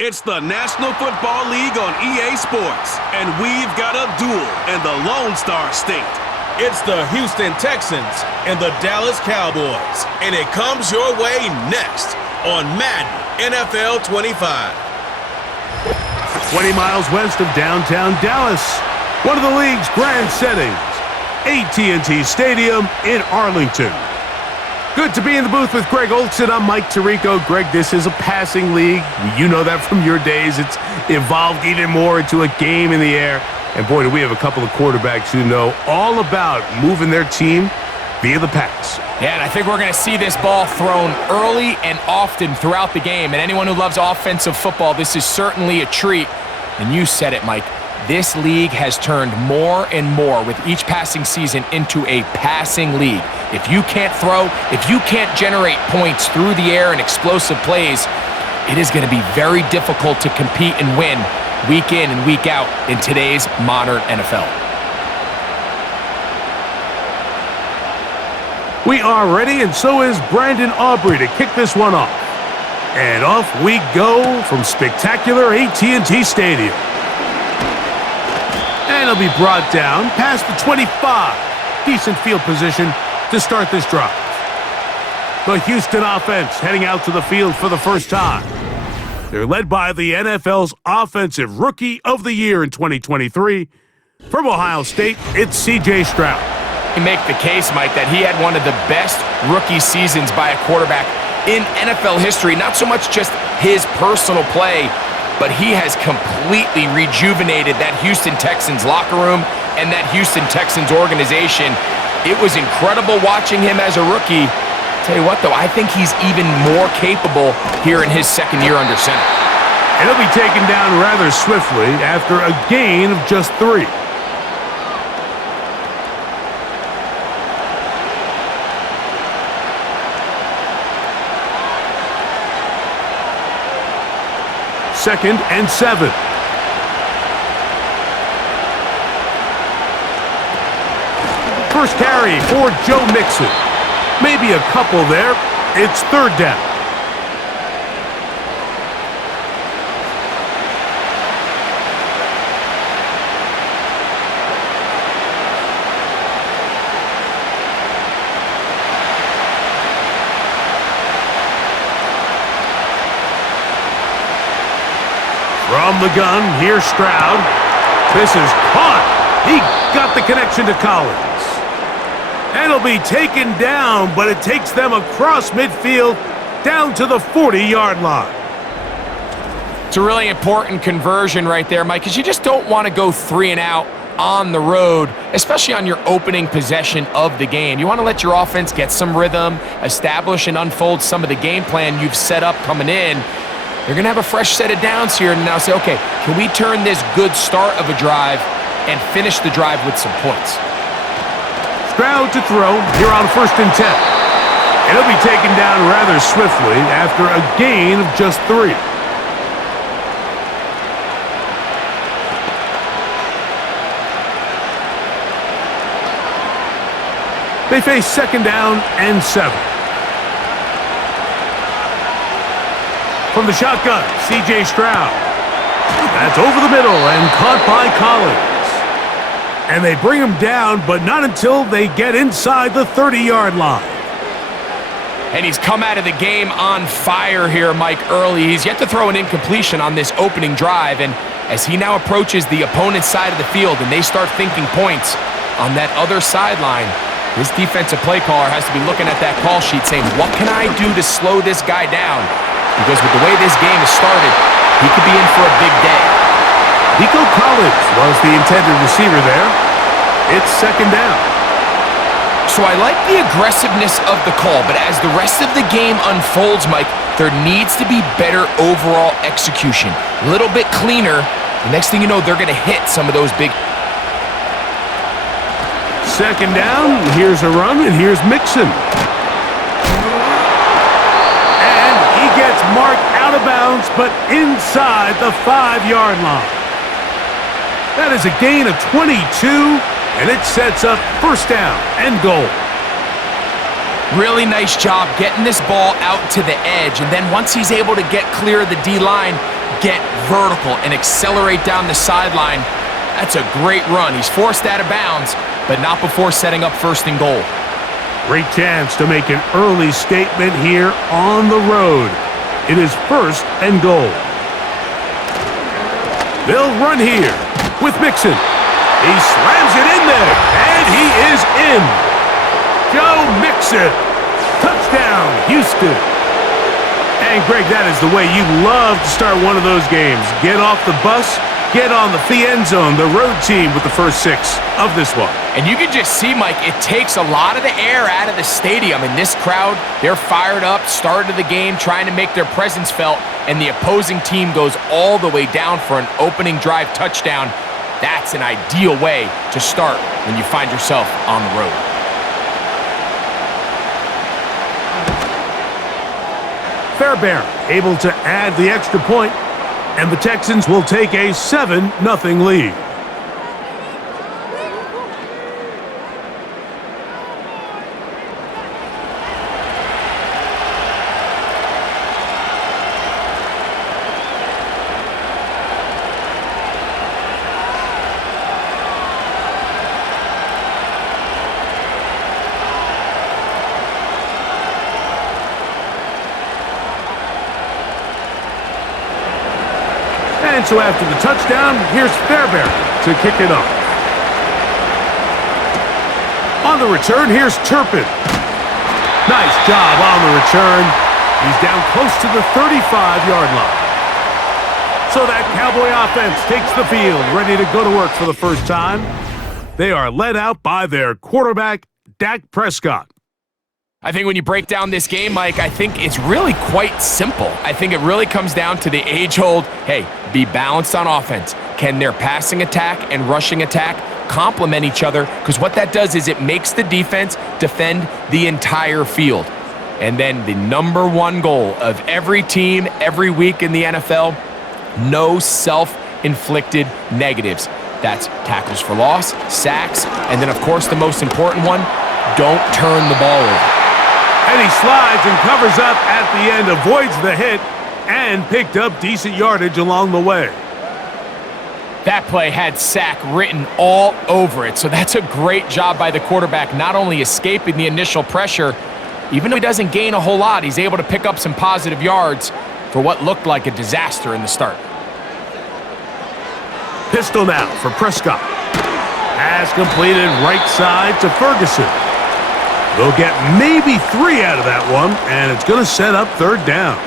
It's the National Football League on EA Sports, and we've got a duel in the Lone Star State. It's the Houston Texans and the Dallas Cowboys, and it comes your way next on Madden NFL 25. 20 miles west of downtown Dallas, one of the league's grand settings, AT&T Stadium in Arlington. Good to be in the booth with Greg Olson. I'm Mike Tirico. Greg, this is a passing league. You know that from your days. It's evolved even more into a game in the air. And boy, do we have a couple of quarterbacks who know all about moving their team via the pass. Yeah, and I think we're going to see this ball thrown early and often throughout the game. And anyone who loves offensive football, this is certainly a treat. And you said it, Mike. This league has turned more and more with each passing season into a passing league. If you can't throw, if you can't generate points through the air and explosive plays, it is going to be very difficult to compete and win week in and week out in today's modern NFL. We are ready, and so is Brandon Aubrey to kick this one off. And off we go from spectacular AT&T Stadium. And it'll be brought down past the 25. Decent field position to start this drive. The Houston offense heading out to the field for the first time. They're led by the NFL's Offensive Rookie of the Year in 2023. From Ohio State, it's C.J. Stroud. You make the case, Mike, that he had one of the best rookie seasons by a quarterback in NFL history. Not so much just his personal play, but he has completely rejuvenated that Houston Texans locker room and that Houston Texans organization. It was incredible watching him as a rookie. Tell you what, though, I think he's even more capable here in his second year under center. And he'll be taken down rather swiftly after a gain of just 3. Second and 7. First carry for Joe Mixon. Maybe a couple there. It's third down. From the gun, here's Stroud. This is caught. He got the connection to Collins. And he'll be taken down, but it takes them across midfield down to the 40-yard line. It's a really important conversion right there, Mike, because you just don't want to go 3 and out on the road, especially on your opening possession of the game. You want to let your offense get some rhythm, establish and unfold some of the game plan you've set up coming in. They're going to have a fresh set of downs here and now say, okay, can we turn this good start of a drive and finish the drive with some points? Stroud to throw here on 1st and 10. And he'll be taken down rather swiftly after a gain of just 3. They face 2nd down and 7. From the shotgun, C.J. Stroud. That's over the middle and caught by Collins. And they bring him down, but not until they get inside the 30-yard line. And he's come out of the game on fire here, Mike, early. He's yet to throw an incompletion on this opening drive. And as he now approaches the opponent's side of the field and they start thinking points on that other sideline, this defensive play caller has to be looking at that call sheet saying, what can I do to slow this guy down? Because with the way this game has started, he could be in for a big day. Nico Collins was the intended receiver there. It's 2nd down. So I like the aggressiveness of the call, but as the rest of the game unfolds, Mike, there needs to be better overall execution. A little bit cleaner. The next thing you know, they're going to hit some of those big... 2nd down, here's a run, and here's Mixon. And he gets marked out of bounds, but inside the 5-yard line. That is a gain of 22, and it sets up 1st down and goal. Really nice job getting this ball out to the edge, and then once he's able to get clear of the D-line, get vertical and accelerate down the sideline. That's a great run. He's forced out of bounds, but not before setting up first and goal. Great chance to make an early statement here on the road. It is first and goal. They'll run here with Mixon. He slams it in there, and he is in. Joe Mixon. Touchdown, Houston. And, Greg, that is the way you love to start one of those games. Get off the bus, get on the end zone, the road team with the first 6 of this one. And you can just see, Mike, it takes a lot of the air out of the stadium. And this crowd, they're fired up, started the game, trying to make their presence felt, and the opposing team goes all the way down for an opening drive touchdown. That's an ideal way to start when you find yourself on the road. Fairbairn able to add the extra point, and the Texans will take a 7-0 lead. And so after the touchdown, here's Fairbairn to kick it off. On the return, here's Turpin. Nice job on the return. He's down close to the 35-yard line. So that Cowboy offense takes the field, ready to go to work for the first time. They are led out by their quarterback, Dak Prescott. I think when you break down this game, Mike, I think it's really quite simple. I think it really comes down to the age-old, hey, be balanced on offense. Can their passing attack and rushing attack complement each other? Because what that does is it makes the defense defend the entire field. And then the number one goal of every team, every week in the NFL, no self-inflicted negatives. That's tackles for loss, sacks, and then, of course, the most important one, don't turn the ball over. And he slides and covers up at the end, avoids the hit, and picked up decent yardage along the way. That play had sack written all over it, so that's a great job by the quarterback, not only escaping the initial pressure, even though he doesn't gain a whole lot, he's able to pick up some positive yards for what looked like a disaster in the start. Pistol now for Prescott. Pass completed right side to Ferguson. They'll get maybe 3 out of that one, and it's going to set up third down.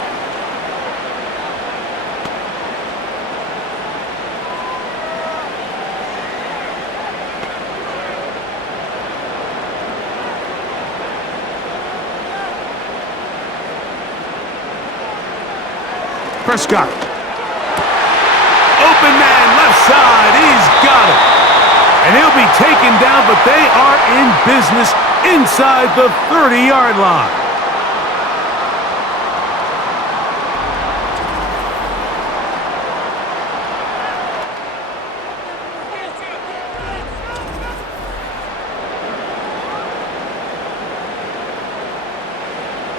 Prescott. Open man, left side. He's got it. And he'll be taken down, but they are in business inside the 30-yard line.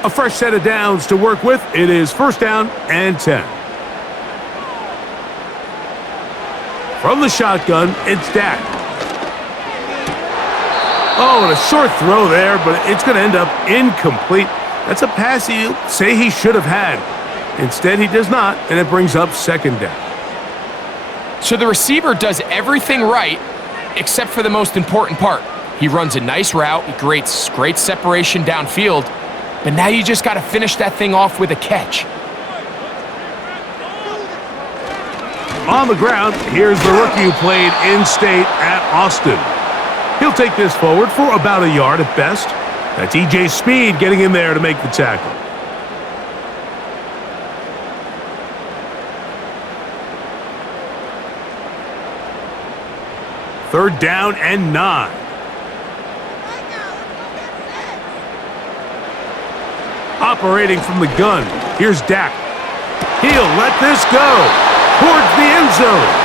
A fresh set of downs to work with. It is first down and 10. From the shotgun, it's Dak. Oh, and a short throw there, but it's going to end up incomplete. That's a pass he'll say he should have had. Instead, he does not, and it brings up second down. So the receiver does everything right except for the most important part. He runs a nice route, he creates great separation downfield, but now you just got to finish that thing off with a catch. On the ground, here's the rookie who played in-state at Austin. He'll take this forward for about a yard at best. That's E.J. Speed getting in there to make the tackle. Third down and 9. Operating from the gun, here's Dak. He'll let this go towards the end zone.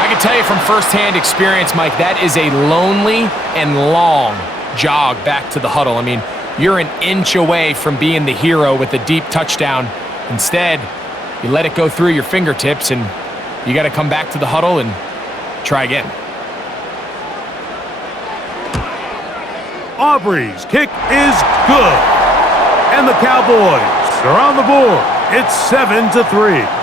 I can tell you from firsthand experience, Mike, that is a lonely and long jog back to the huddle. I mean, you're an inch away from being the hero with a deep touchdown, Instead, you let it go through your fingertips, and you got to come back to the huddle and try again. Aubrey's kick is good. And the Cowboys are on the board. It's 7-3.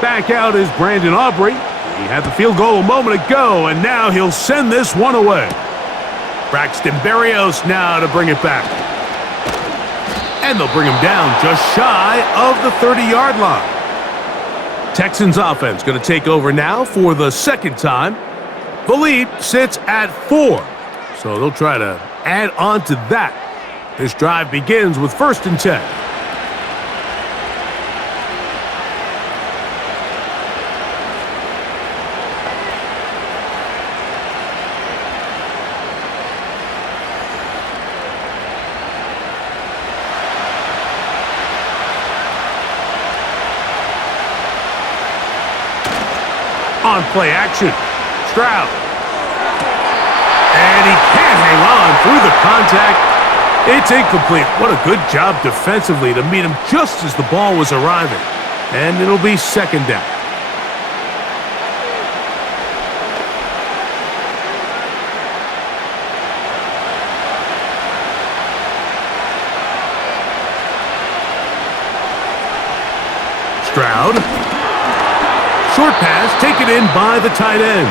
Back out is Brandon Aubrey. He had the field goal a moment ago, and now he'll send this one away. Braxton Berrios now to bring it back. And they'll bring him down just shy of the 30-yard line. Texans offense going to take over now for the second time. The lead sits at 4, so they'll try to add on to that. This drive begins with 1st and 10. On play action, Stroud. And he can't hang on through the contact. It's incomplete. What a good job defensively to meet him just as the ball was arriving. And it'll be 2nd down. Stroud. Short pass taken in by the tight end.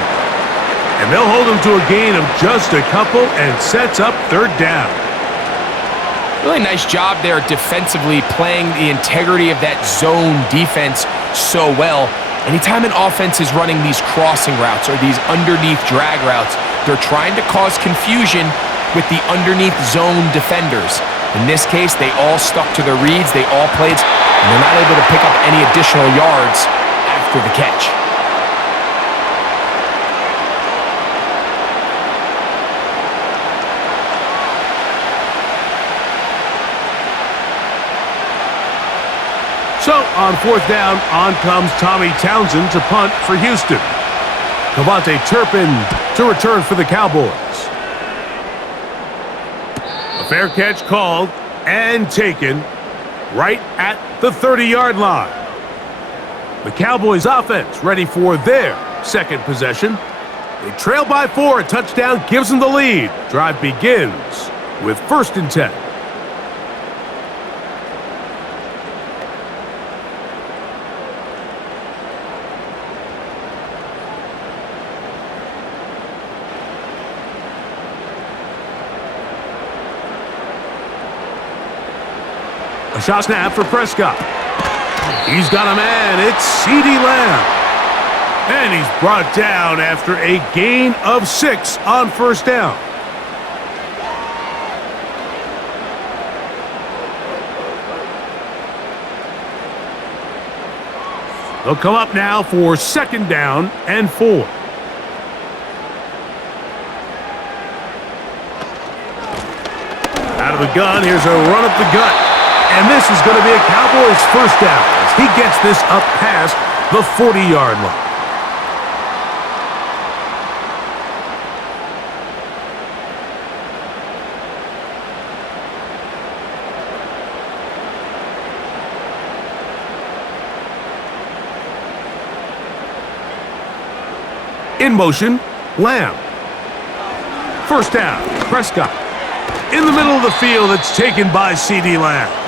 And they'll hold him to a gain of just a couple and sets up 3rd down. Really nice job there defensively, playing the integrity of that zone defense so well. Anytime an offense is running these crossing routes or these underneath drag routes, they're trying to cause confusion with the underneath zone defenders. In this case, they all stuck to their reads, they all played, and they're not able to pick up any additional yards after the catch. So, on 4th down, on comes Tommy Townsend to punt for Houston. Cavante Turpin to return for the Cowboys. A fair catch called and taken right at the 30-yard line. The Cowboys offense ready for their 2nd possession. They trail by 4. A touchdown gives them the lead. Drive begins with 1st and 10. A shot snap for Prescott. He's got a man. It's CeeDee Lamb. And he's brought down after a gain of 6 on 1st down. They'll come up now for 2nd down and 4. Out of the gun, here's a run up the gut. And this is going to be a Cowboys 1st down as he gets this up past the 40-yard line. In motion, Lamb. 1st down, Prescott. In the middle of the field, it's taken by CeeDee Lamb.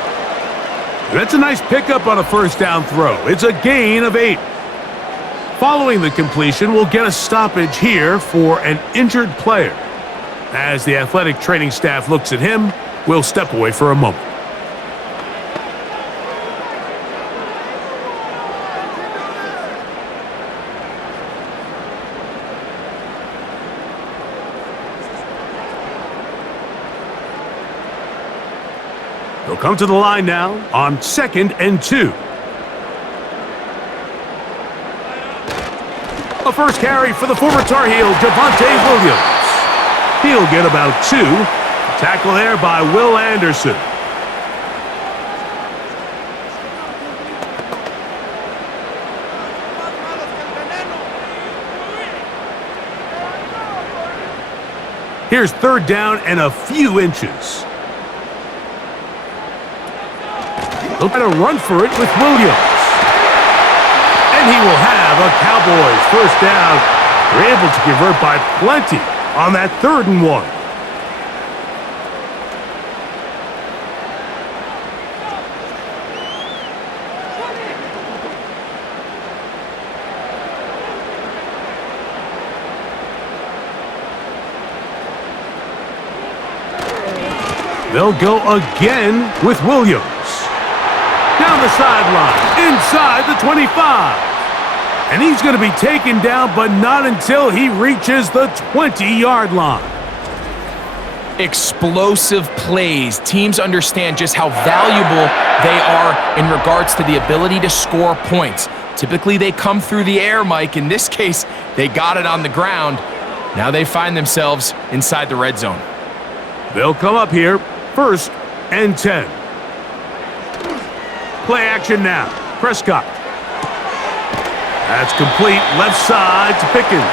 That's a nice pickup on a 1st down throw. It's a gain of 8. Following the completion, we'll get a stoppage here for an injured player. As the athletic training staff looks at him, we'll step away for a moment. They'll come to the line now on 2nd and 2. A first carry for the former Tar Heel, Javonte Williams. He'll get about 2. Tackle there by Will Anderson. Here's third down and a few inches. He'll try to run for it with Williams. And he will have a Cowboys first down. They're able to convert by plenty on that 3rd and 1. They'll go again with Williams. Down the sideline, inside the 25. And he's going to be taken down, but not until he reaches the 20-yard line. Explosive plays. Teams understand just how valuable they are in regards to the ability to score points. Typically, they come through the air, Mike. In this case, they got it on the ground. Now they find themselves inside the red zone. They'll come up here, 1st and 10. Play action now. Prescott. That's complete, left side to Pickens.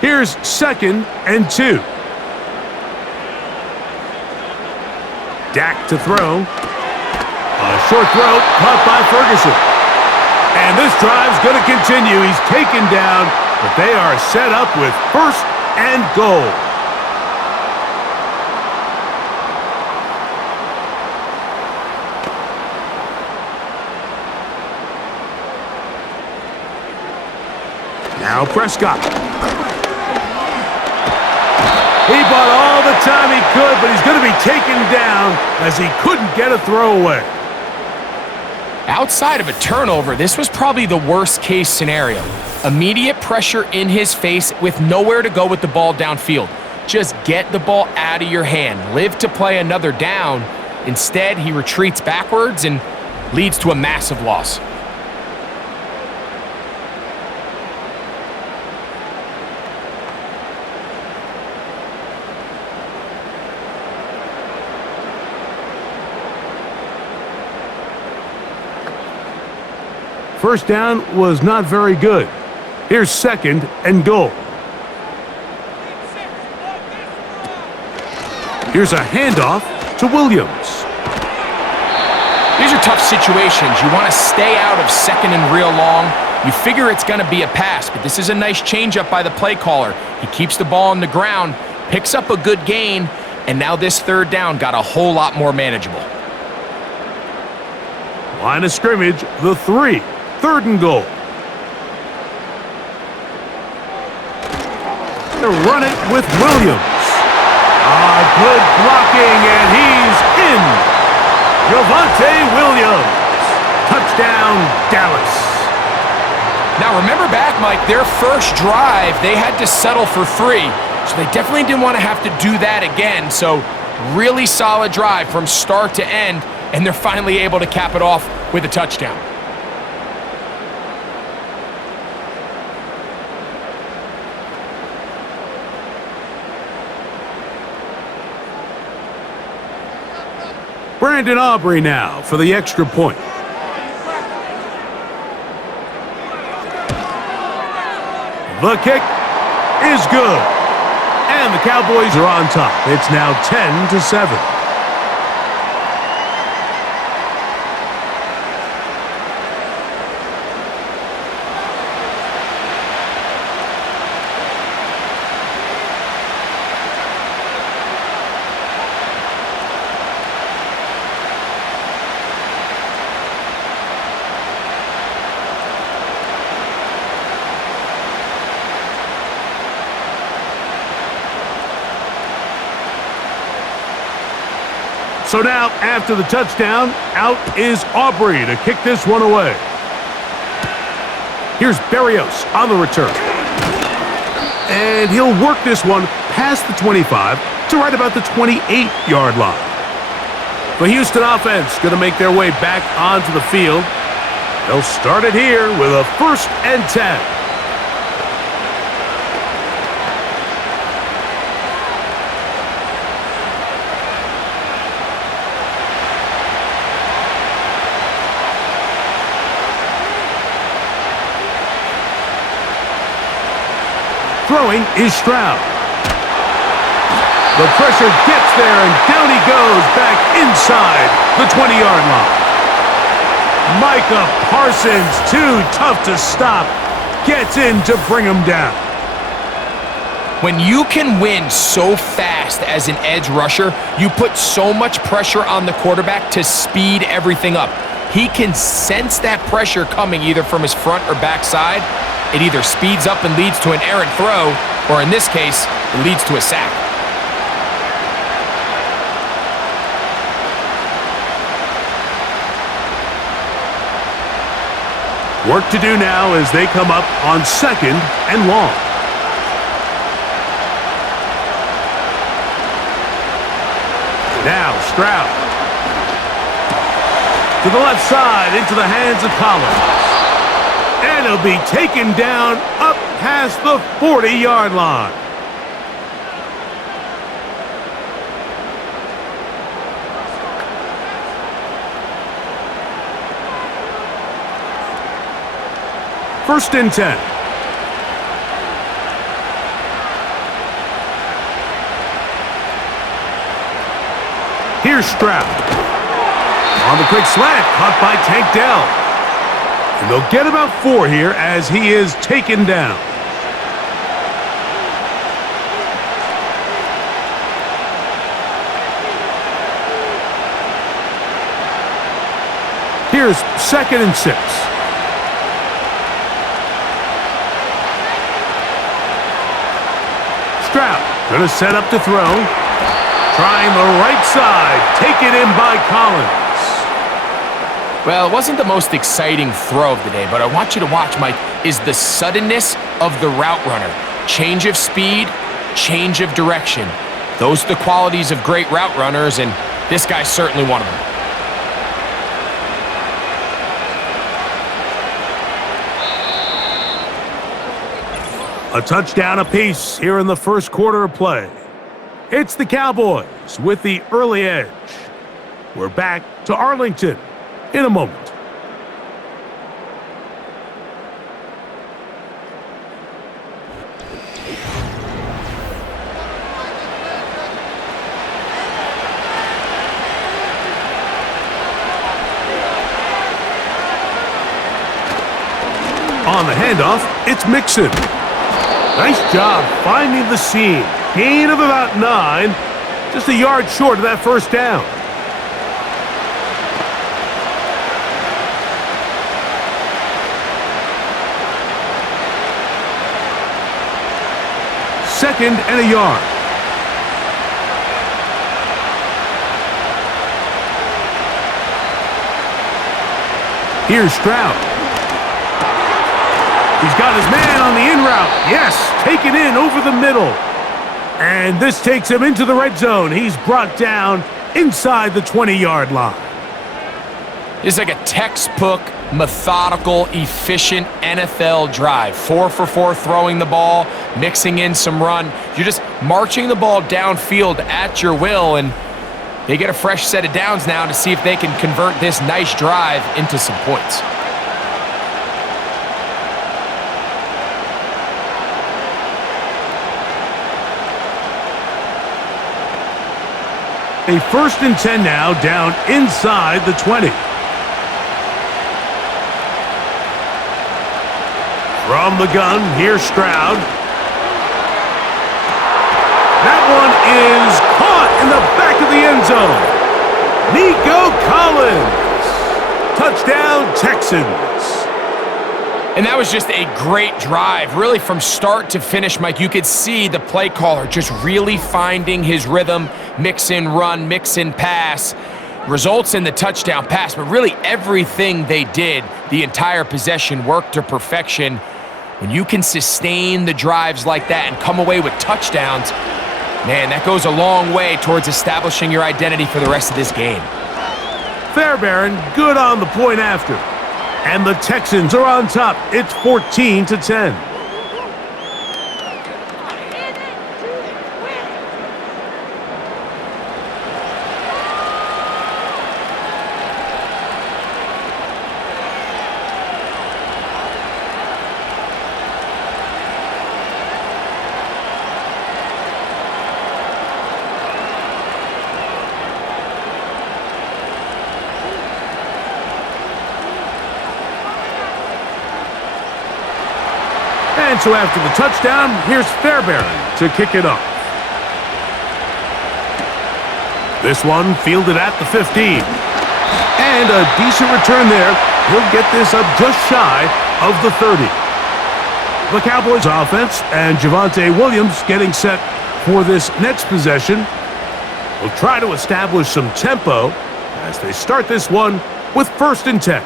Here's 2nd and 2. Dak to throw. A short throw caught by Ferguson. And this drive's going to continue. He's taken down, but they are set up with 1st and goal. Now Prescott. He bought all the time he could, but he's going to be taken down as he couldn't get a throwaway. Outside of a turnover, this was probably the worst-case scenario. Immediate pressure in his face with nowhere to go with the ball downfield. Just get the ball out of your hand. Live to play another down. Instead, he retreats backwards and leads to a massive loss. First down was not very good. Here's 2nd and goal. Here's a handoff to Williams. These are tough situations. You want to stay out of 2nd and real long. You figure it's going to be a pass, but this is a nice changeup by the play caller. He keeps the ball on the ground, picks up a good gain, and now this 3rd down got a whole lot more manageable. Line of scrimmage, the 3. 3rd and goal. To run it with Williams. Good blocking, and he's in. Javonte Williams. Touchdown, Dallas. Now remember back, Mike, their first drive, they had to settle for 3. So they definitely didn't want to have to do that again. So really solid drive from start to end, and they're finally able to cap it off with a touchdown. Brandon Aubrey now for the extra point. The kick is good. And the Cowboys are on top. It's now 10-7. So now, after the touchdown, out is Aubrey to kick this one away. Here's Berrios on the return. And he'll work this one past the 25 to right about the 28-yard line. The Houston offense going to make their way back onto the field. They'll start it here with a 1st and 10. Throwing is Stroud. The pressure gets there, and down he goes back inside the 20-yard line. Micah Parsons, too tough to stop, gets in to bring him down. When you can win so fast as an edge rusher, you put so much pressure on the quarterback to speed everything up. He can sense that pressure coming either from his front or backside. It either speeds up and leads to an errant throw, or in this case, it leads to a sack. Work to do now as they come up on 2nd and long. Now Stroud. To the left side, into the hands of Collins. And he'll be taken down up past the 40-yard line. First and 10. Here's Stroud. On the quick slant, caught by Tank Dell. And they'll get about 4 here as he is taken down. Here's 2nd and 6. Stroud going to set up to throw. Trying the right side. Taken in by Collins. Well, it wasn't the most exciting throw of the day, but I want you to watch, Mike, is the suddenness of the route runner. Change of speed, change of direction. Those are the qualities of great route runners, and this guy's certainly one of them. A touchdown apiece here in the first quarter of play. It's the Cowboys with the early edge. We're back to Arlington in a moment. On the handoff, it's Mixon. Nice job finding the seam. Gain of about 9. Just a yard short of that first down. Second and a yard. Here's Stroud. He's got his man on the in route. Yes, taken in over the middle. And this takes him into the red zone. He's brought down inside the 20-yard line. It's like a textbook, methodical, efficient NFL drive. 4 for 4 throwing the ball, mixing in some run. You're just marching the ball downfield at your will, and they get a fresh set of downs now to see if they can convert this nice drive into some points. A 1st and 10 now, down inside the 20. From the gun, here's Stroud. That one is caught in the back of the end zone. Nico Collins. Touchdown, Texans. And that was just a great drive, really from start to finish, Mike. You could see the play caller just really finding his rhythm, mix in run, mix in pass, results in the touchdown pass. But really everything they did, the entire possession, worked to perfection. When you can sustain the drives like that and come away with touchdowns, man, that goes a long way towards establishing your identity for the rest of this game. Fairbairn, good on the point after. And the Texans are on top. It's 14-10. And so after the touchdown, here's Fairbairn to kick it off. This one fielded at the 15. And a decent return there. He'll get this up just shy of the 30. The Cowboys offense and Javonte Williams getting set for this next possession. Will try to establish some tempo as they start this one with 1st and 10.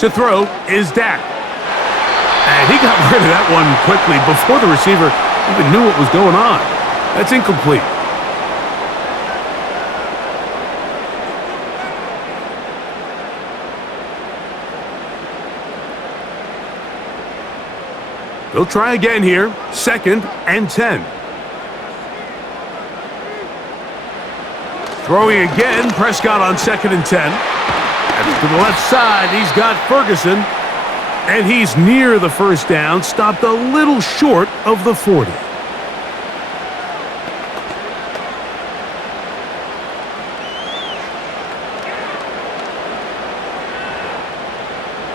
To throw is Dak. And he got rid of that one quickly before the receiver even knew what was going on. That's incomplete. They'll try again here. 2nd and 10. Throwing again, Prescott on 2nd and 10. To the left side, he's got Ferguson, and he's near the 1st down, stopped a little short of the 40.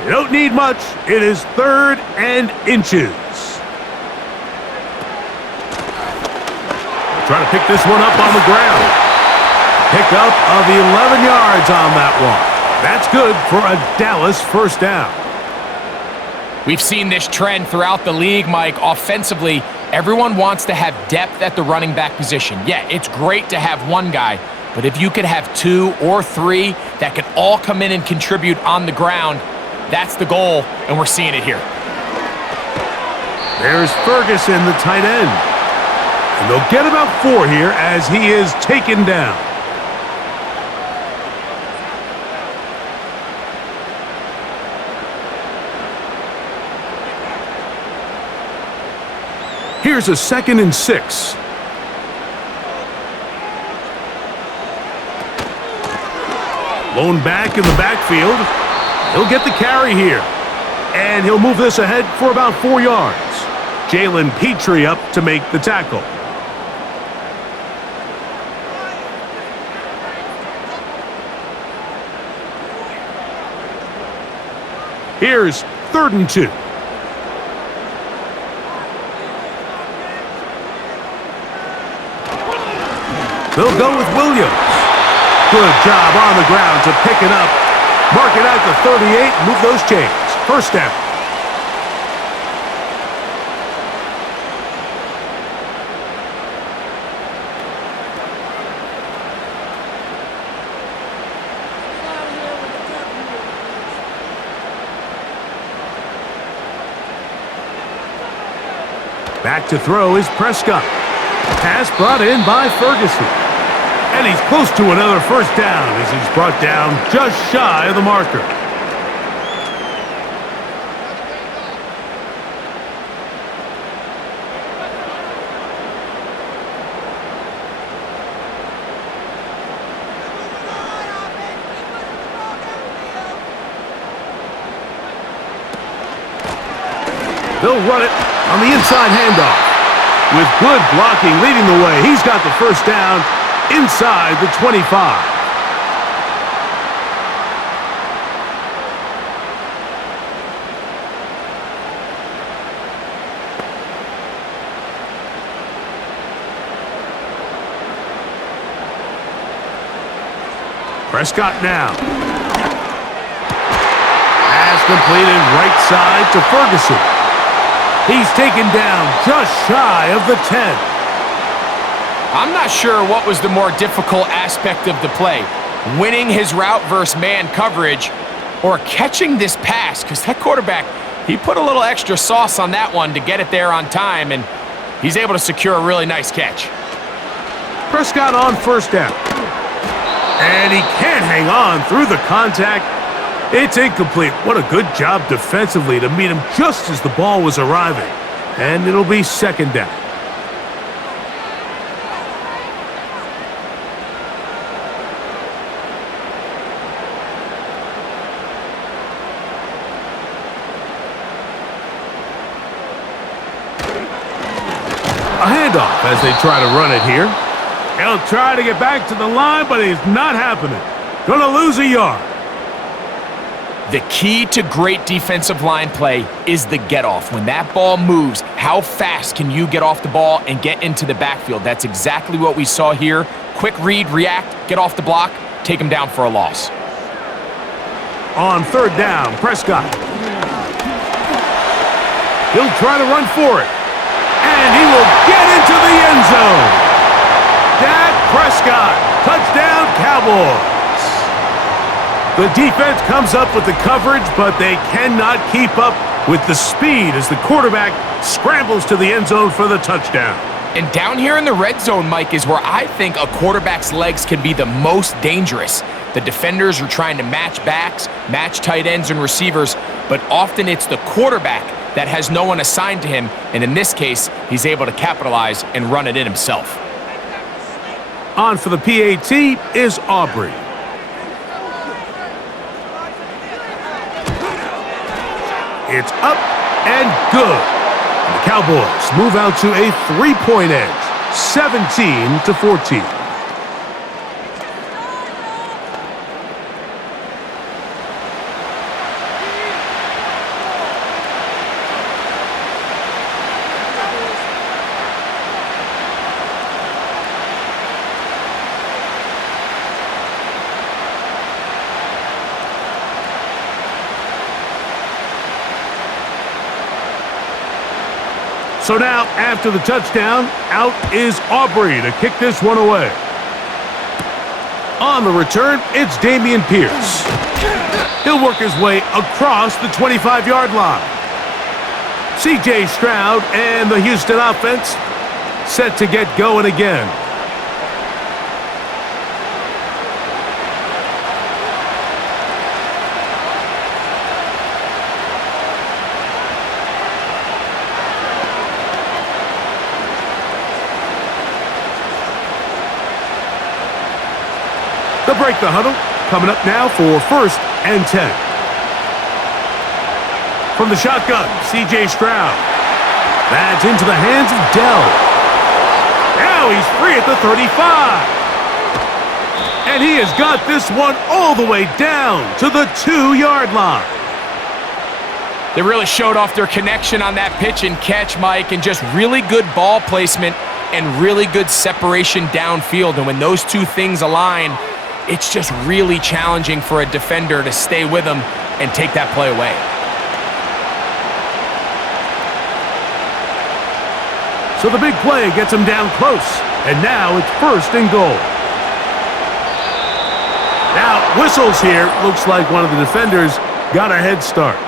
You don't need much. It is 3rd and inches. Trying to pick this one up on the ground. Pick up of 11 yards on that one. That's good for a Dallas 1st down. We've seen this trend throughout the league, Mike. Offensively, everyone wants to have depth at the running back position. Yeah, it's great to have one guy, but if you could have 2 or 3 that could all come in and contribute on the ground, that's the goal, and we're seeing it here. There's Ferguson, the tight end. And they'll get about 4 here as he is taken down. Here's a 2nd and 6. Lone back in the backfield. He'll get the carry here. And he'll move this ahead for about 4 yards. Jalen Petrie up to make the tackle. Here's 3rd and 2. They'll go with Williams. Good job on the ground to pick it up. Mark it out to 38, move those chains. 1st down. Back to throw is Prescott. Pass brought in by Ferguson. And he's close to another 1st down as he's brought down just shy of the marker. They'll run it on the inside handoff. With good blocking leading the way, he's got the 1st down inside the 25. Prescott now. Pass completed right side to Ferguson. He's taken down just shy of the 10. I'm not sure what was the more difficult aspect of the play, winning his route versus man coverage or catching this pass, because that quarterback, he put a little extra sauce on that one to get it there on time, and he's able to secure a really nice catch. Prescott on first down. And he can't hang on through the contact. It's incomplete. What a good job defensively to meet him just as the ball was arriving. And it'll be second down. A handoff as they try to run it here. He'll try to get back to the line, but it's not happening. Gonna lose a yard. The key to great defensive line play is the get-off. When that ball moves, how fast can you get off the ball and get into the backfield? That's exactly what we saw here. Quick read, react, get off the block, take him down for a loss. On third down, Prescott. He'll try to run for it. And he will get into the end zone. Dak Prescott, touchdown Cowboys. The defense comes up with the coverage, but they cannot keep up with the speed as the quarterback scrambles to the end zone for the touchdown. And down here in the red zone, Mike, is where I think a quarterback's legs can be the most dangerous. The defenders are trying to match backs, match tight ends and receivers, but often it's the quarterback that has no one assigned to him, and in this case, he's able to capitalize and run it in himself. On for the PAT is Aubrey. It's up and good. And the Cowboys move out to a 3-point edge, 17-14. So now, after the touchdown, out is Aubrey to kick this one away. On the return, it's Dameon Pierce. He'll work his way across the 25-yard line. C.J. Stroud and the Houston offense set to get going again. They'll break the huddle. Coming up now for 1st and 10. From the shotgun, C.J. Stroud. That's into the hands of Dell. Now he's free at the 35. And he has got this one all the way down to the 2-yard line. They really showed off their connection on that pitch and catch, Mike, and just really good ball placement and really good separation downfield. And when those two things align, it's just really challenging for a defender to stay with him and take that play away. So the big play gets him down close, and now it's 1st and goal. Now, whistles here. Looks like one of the defenders got a head start.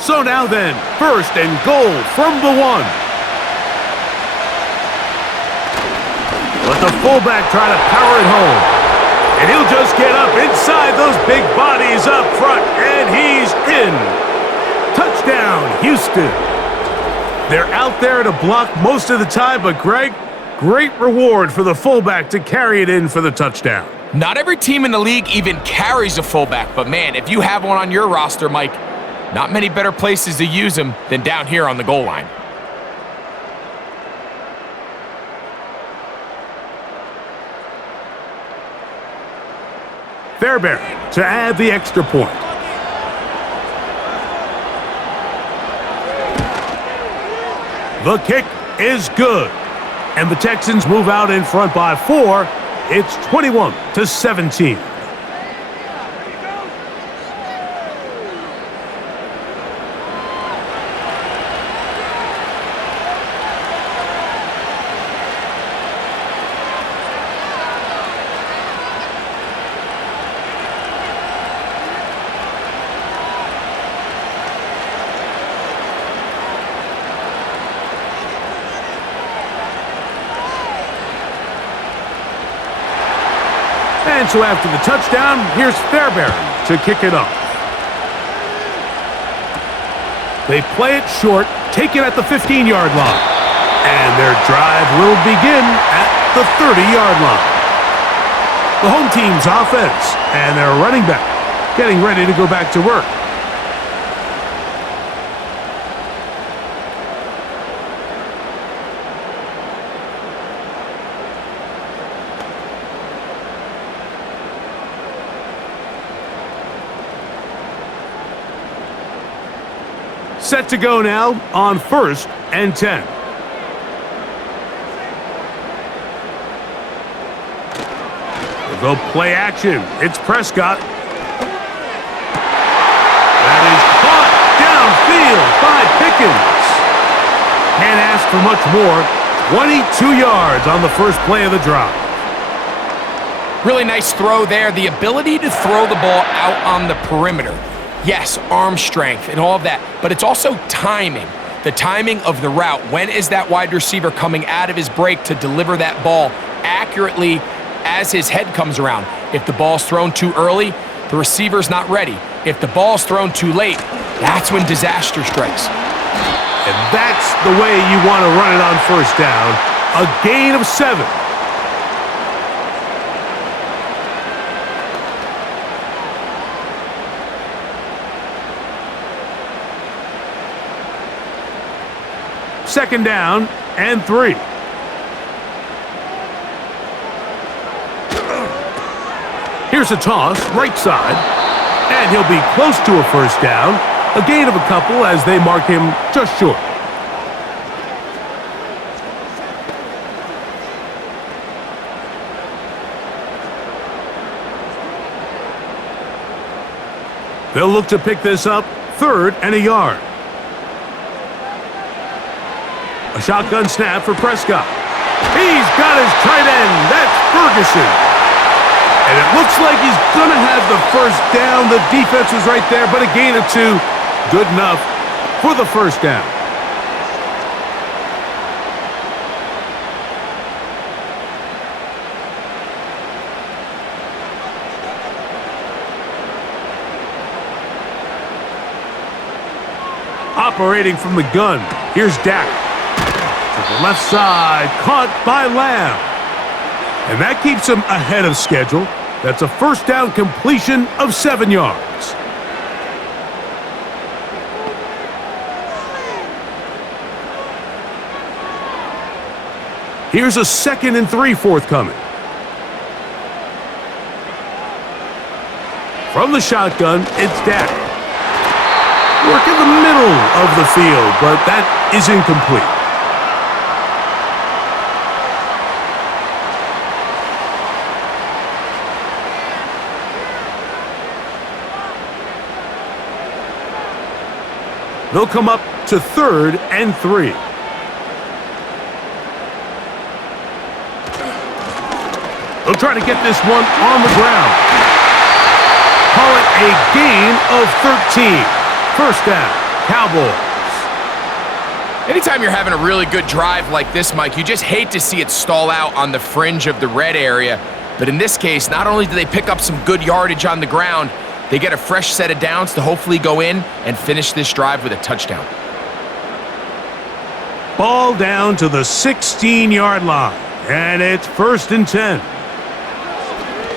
So now then, 1st and goal from the 1. Let the fullback try to power it home. And he'll just get up inside those big bodies up front, and he's in. Touchdown, Houston. They're out there to block most of the time, but Greg, great reward for the fullback to carry it in for the touchdown. Not every team in the league even carries a fullback, but man, if you have one on your roster, Mike, not many better places to use him than down here on the goal line. Fairbairn to add the extra point. The kick is good. And the Texans move out in front by 4. It's 21-17. And so after the touchdown, here's Fairbairn to kick it off. They play it short, take it at the 15-yard line. And their drive will begin at the 30-yard line. The home team's offense and their running back getting ready to go back to work. Set to go now on 1st and 10. They'll go play action. It's Prescott. That is caught downfield by Pickens. Can't ask for much more. 22 yards on the first play of the drive. Really nice throw there. The ability to throw the ball out on the perimeter. Yes, arm strength and all of that, but it's also timing. The timing of the route. When is that wide receiver coming out of his break to deliver that ball accurately as his head comes around? If the ball's thrown too early, the receiver's not ready. If the ball's thrown too late, that's when disaster strikes. And that's the way you want to run it on 1st down. A gain of 7. Second down and 3. Here's a toss, right side. And he'll be close to a 1st down. A gain of a couple as they mark him just short. They'll look to pick this up 3rd and a yard. A shotgun snap for Prescott. He's got his tight end. That's Ferguson. And it looks like he's going to have the 1st down. The defense was right there, but a gain of 2. Good enough for the 1st down. Operating from the gun, here's Dak. To the left side, caught by Lamb. And that keeps him ahead of schedule. That's a 1st down completion of 7 yards. Here's a 2nd and 3 forthcoming. From the shotgun, it's Dak. Work in the middle of the field, but that is incomplete. They'll come up to 3rd and 3. They'll try to get this one on the ground. Call it a gain of 13. 1st down, Cowboys. Anytime you're having a really good drive like this, Mike, you just hate to see it stall out on the fringe of the red area. But in this case, not only do they pick up some good yardage on the ground, they get a fresh set of downs to hopefully go in and finish this drive with a touchdown. Ball down to the 16-yard line, and it's 1st and 10.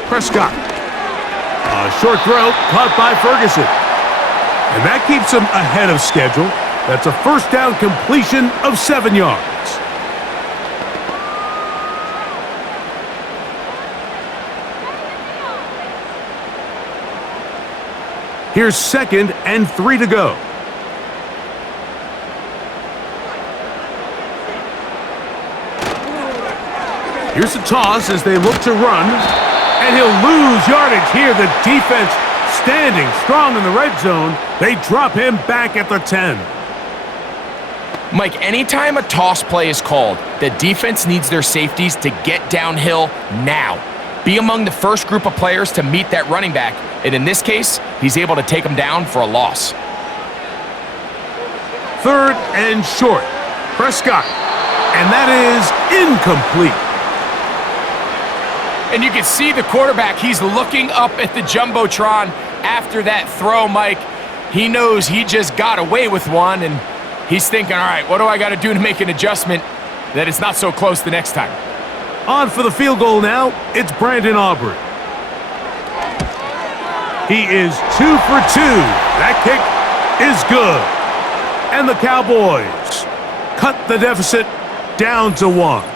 Prescott. A short throw caught by Ferguson. And that keeps him ahead of schedule. That's a 1st down completion of 7 yards. Here's 2nd and 3 to go. Here's a toss as they look to run, and he'll lose yardage here. The defense standing strong in the red zone. They drop him back at the 10. Mike, anytime a toss play is called, the defense needs their safeties to get downhill now. Be among the first group of players to meet that running back, and in this case, he's able to take him down for a loss. 3rd and short. Prescott, and that is incomplete. And you can see the quarterback, he's looking up at the Jumbotron after that throw, Mike. He knows he just got away with one, and he's thinking, all right, what do I got to do to make an adjustment that it's not so close the next time? On for the field goal now, it's Brandon Aubrey. He is 2 for 2. That kick is good. And the Cowboys cut the deficit down to 1.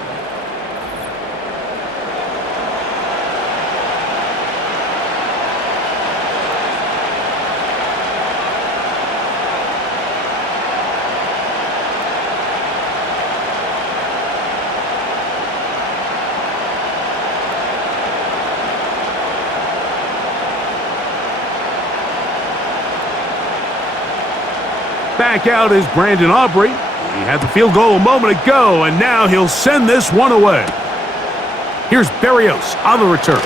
Back out is Brandon Aubrey. He had the field goal a moment ago, and now he'll send this one away. Here's Berrios on the return.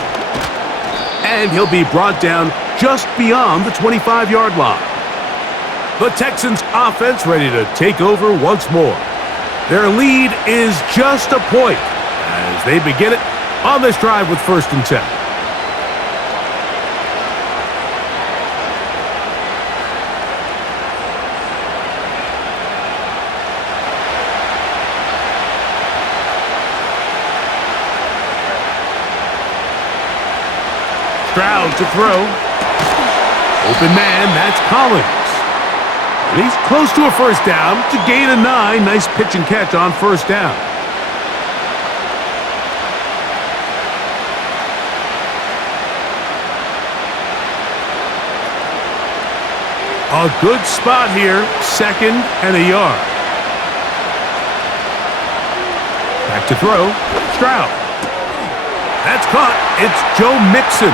And he'll be brought down just beyond the 25-yard line. The Texans offense ready to take over once more. Their lead is just a point as they begin it on this drive with 1st and 10. Stroud to throw. Open man, that's Collins. And he's close to a 1st down to gain a 9. Nice pitch and catch on 1st down. A good spot here, 2nd and a yard. Back to throw. Stroud. That's caught. It's Joe Mixon.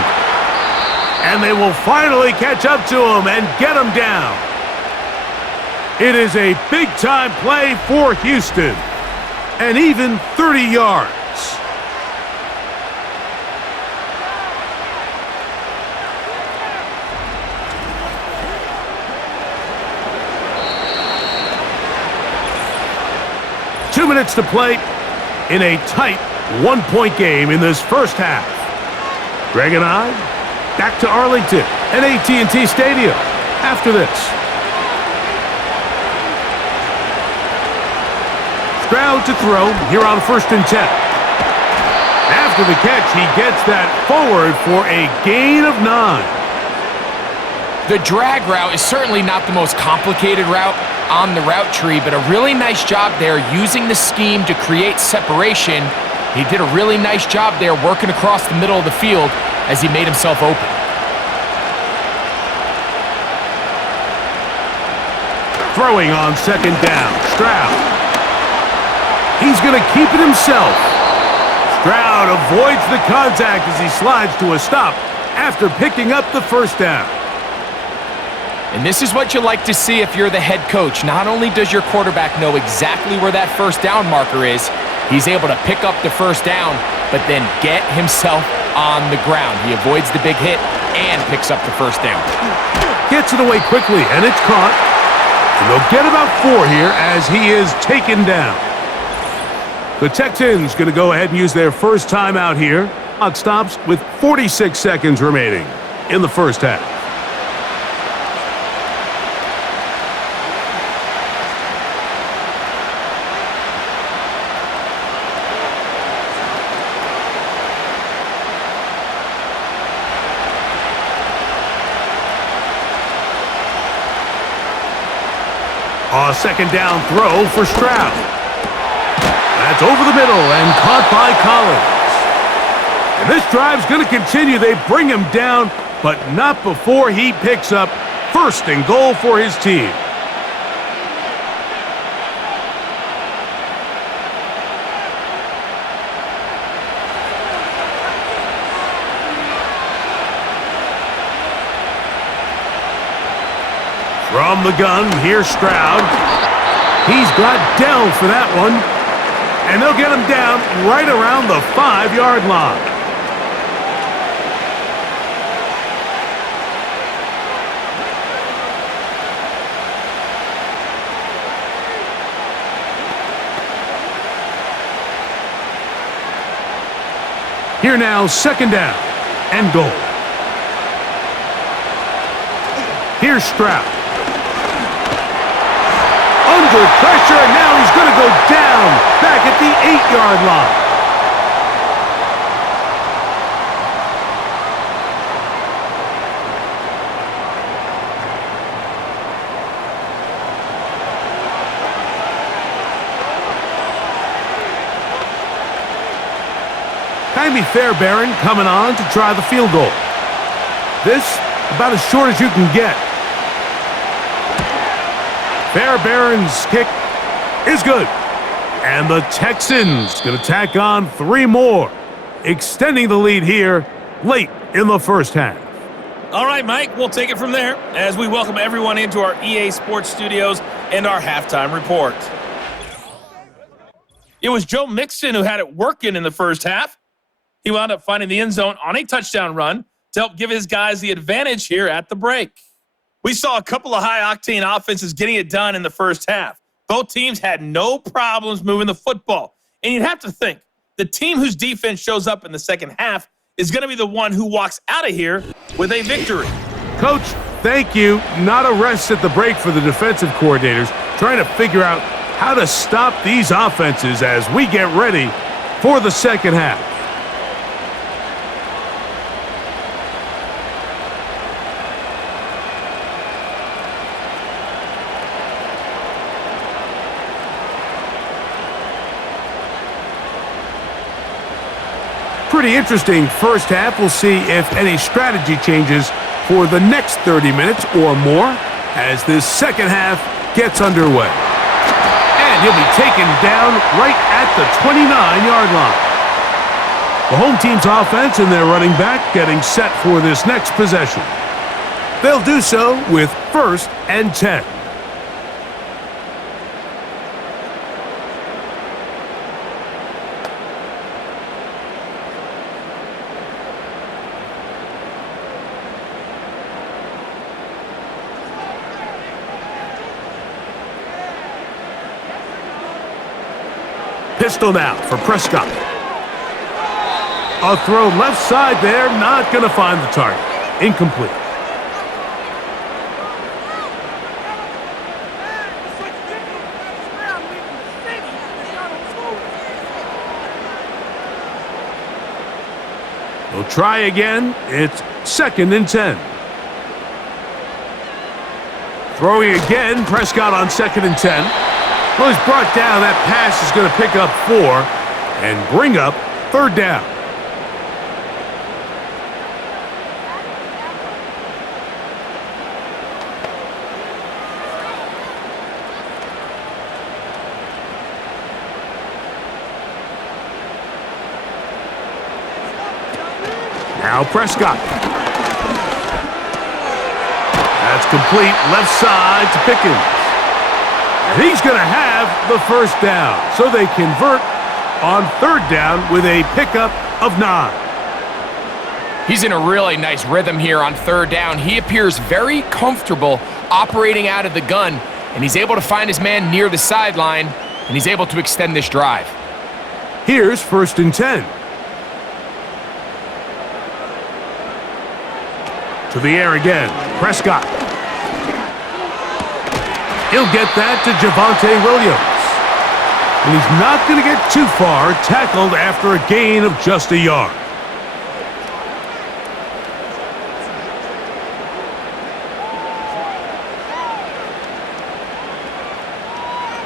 And they will finally catch up to him and get him down. It is a big-time play for Houston. And even 30 yards. Two minutes to play in a tight 1-point game in this 1st half. Greg and I back to Arlington at AT&T Stadium after this. Stroud to throw here on 1st and 10. After the catch, he gets that forward for a gain of 9. The drag route is certainly not the most complicated route on the route tree, but a really nice job there using the scheme to create separation. He did a really nice job there working across the middle of the field as he made himself open. Throwing on 2nd down, Stroud. He's going to keep it himself. Stroud avoids the contact as he slides to a stop after picking up the 1st down. And this is what you like to see if you're the head coach. Not only does your quarterback know exactly where that 1st down marker is, he's able to pick up the 1st down, but then get himself on the ground. He avoids the big hit and picks up the 1st down. Gets it away quickly, and it's caught. And they'll get about 4 here as he is taken down. The Texans going to go ahead and use their 1st timeout here. Clock stops with 46 seconds remaining in the 1st half. A 2nd down throw for Stroud. That's over the middle and caught by Collins. And this drive's going to continue. They bring him down, but not before he picks up 1st and goal for his team. From the gun, here's Stroud. He's got Dell for that one. And they'll get him down right around the 5-yard line. Here now, second down and goal. Here's Stroud. Under pressure, and now he's going to go down back at the 8-yard line. Jaime Fairbairn coming on to try the field goal. This about as short as you can get. Fairbairn's kick is good. And the Texans going to tack on 3 more, extending the lead here late in the first half. All right, Mike, we'll take it from there as we welcome everyone into our EA Sports Studios and our halftime report. It was Joe Mixon who had it working in the first half. He wound up finding the end zone on a touchdown run to help give his guys the advantage here at the break. We saw a couple of high-octane offenses getting it done in the first half. Both teams had no problems moving the football. And you'd have to think, the team whose defense shows up in the second half is going to be the one who walks out of here with a victory. Coach, thank you. Not a rest at the break for the defensive coordinators, trying to figure out how to stop these offenses as we get ready for the second half. Pretty interesting first half. We'll see if any strategy changes for the next 30 minutes or more as this second half gets underway. And he'll be taken down right at the 29-yard line. The home team's offense and their running back getting set for this next possession. They'll do so with 1st and 10. Pistol now for Prescott. A throw left side there, not going to find the target. Incomplete. We'll try again. It's 2nd and 10. Throwing again, Prescott on 2nd and 10. Well, he's brought down. That pass is going to pick up 4 and bring up 3rd down. Now Prescott. That's complete. Left side to Pickens. And he's going to have the 1st down. So they convert on 3rd down with a pickup of 9. He's in a really nice rhythm here on 3rd down. He appears very comfortable operating out of the gun, and he's able to find his man near the sideline, and he's able to extend this drive. Here's 1st and 10. To the air again. Prescott. He'll get that to Javonte Williams. And he's not going to get too far, tackled after a gain of just a yard.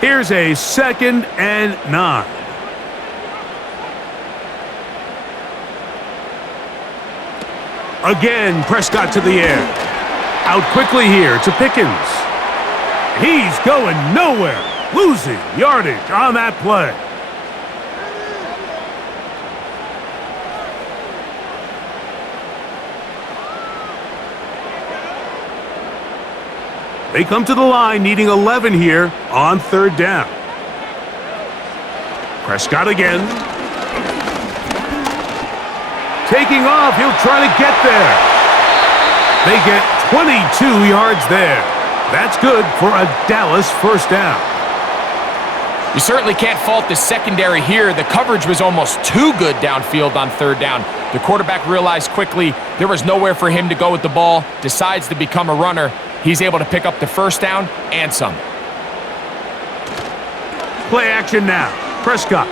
Here's a 2nd and 9. Again, Prescott to the air. Out quickly here to Pickens. He's going nowhere, losing yardage on that play. They come to the line needing 11 here on third down. Prescott again. Taking off, he'll try to get there. They get 22 yards there. That's good for a Dallas first down. You certainly can't fault the secondary here. The coverage was almost too good downfield on third down. The quarterback realized quickly there was nowhere for him to go with the ball, decides to become a runner. He's able to pick up the first down and some. Play action now. Prescott.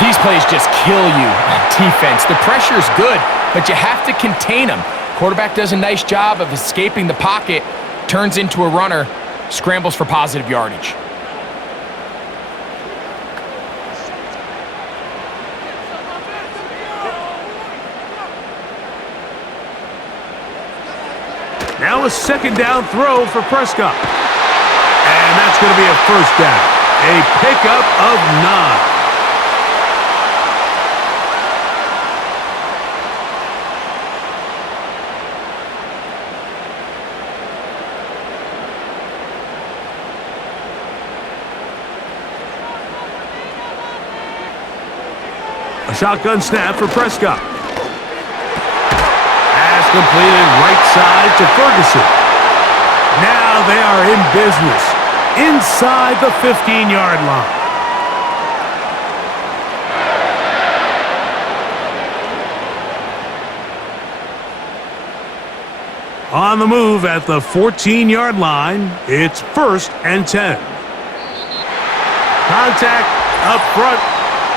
These plays just kill you on defense. The pressure's good, but you have to contain them. Quarterback does a nice job of escaping the pocket, turns into a runner, scrambles for positive yardage. Now a second down throw for Prescott. And that's going to be a first down. A pickup of 9. A shotgun snap for Prescott. Pass completed right side to Ferguson. Now they are in business inside the 15-yard line. On the move at the 14-yard line, it's 1st and 10. Contact up front.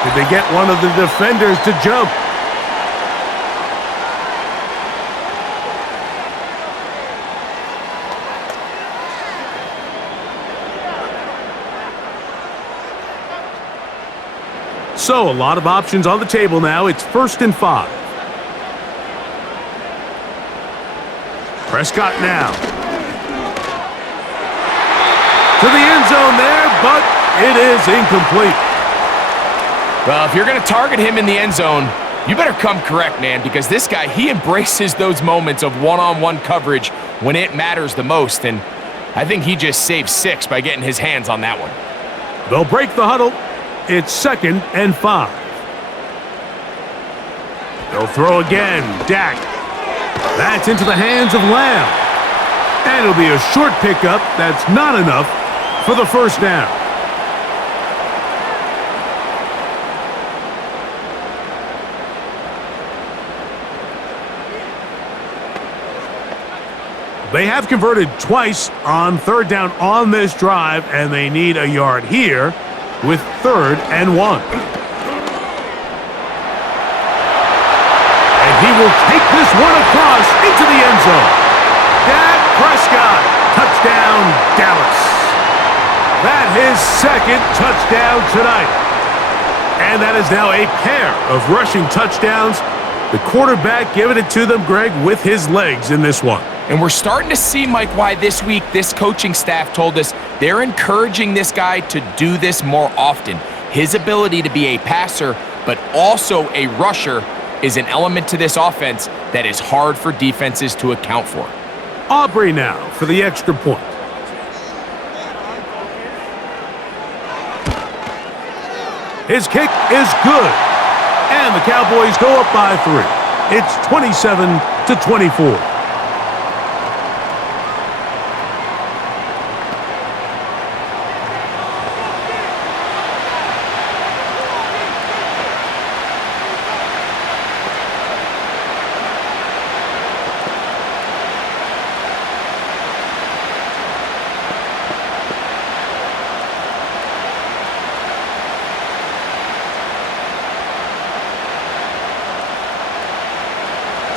Did they get one of the defenders to jump? So, a lot of options on the table now. It's 1st and 5. Prescott now. To the end zone there, but it is incomplete. Well, if you're going to target him in the end zone, you better come correct, man, because this guy, he embraces those moments of one-on-one coverage when it matters the most, and I think he just saved 6 by getting his hands on that one. They'll break the huddle. It's 2nd and 5. They'll throw again. Dak. That's into the hands of Lamb. And it'll be a short pickup. That's not enough for the first down. They have converted twice on third down on this drive, and they need a yard here with 3rd and 1. And he will take this one across into the end zone. Dak Prescott, touchdown Dallas. That his 2nd touchdown tonight. And that is now a pair of rushing touchdowns. The quarterback giving it to them, Greg, with his legs in this one. And we're starting to see, Mike, why this week this coaching staff told us they're encouraging this guy to do this more often. His ability to be a passer, but also a rusher, is an element to this offense that is hard for defenses to account for. Aubrey now for the extra point. His kick is good. And the Cowboys go up by 3. It's 27-24.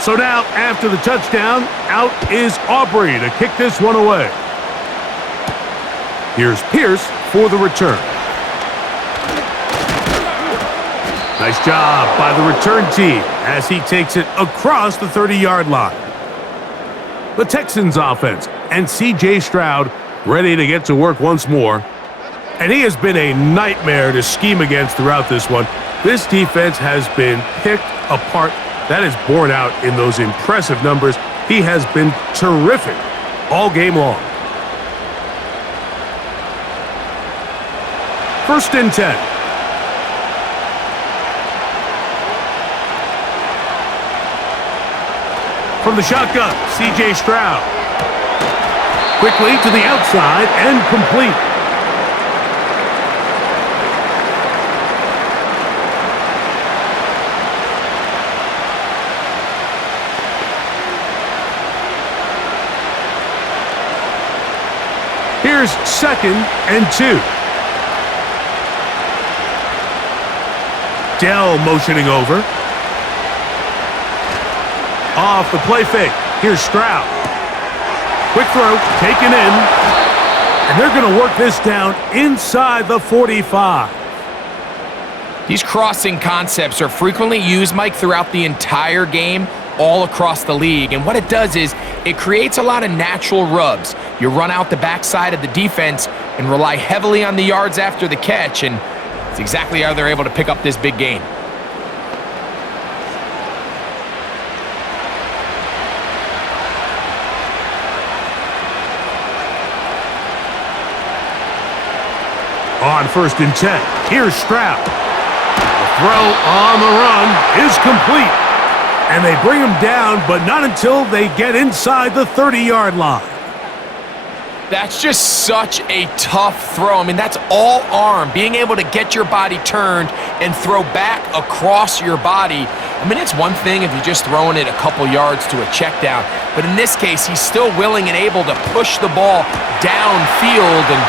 So now, after the touchdown, out is Aubrey to kick this one away. Here's Pierce for the return. Nice job by the return team as he takes it across the 30-yard line. The Texans offense and C.J. Stroud ready to get to work once more. And he has been a nightmare to scheme against throughout this one. This defense has been picked apart That is borne out in those impressive numbers. He has been terrific all game long. 1st and 10. From the shotgun, C.J. Stroud. Quickly to the outside and complete. Here's 2nd and 2. Dell motioning over. Off the play fake. Here's Stroud. Quick throw, taken in. And they're going to work this down inside the 45. These crossing concepts are frequently used, Mike, throughout the entire game, all across the league. And what it does is it creates a lot of natural rubs. You run out the backside of the defense and rely heavily on the yards after the catch, and it's exactly how they're able to pick up this big gain. On 1st and 10, here's Stroud. The throw on the run is complete. And they bring him down, but not until they get inside the 30-yard line. That's just such a tough throw. I mean, that's all arm, being able to get your body turned and throw back across your body. I mean, it's one thing if you're just throwing it a couple yards to a check down, but in this case, he's still willing and able to push the ball downfield, and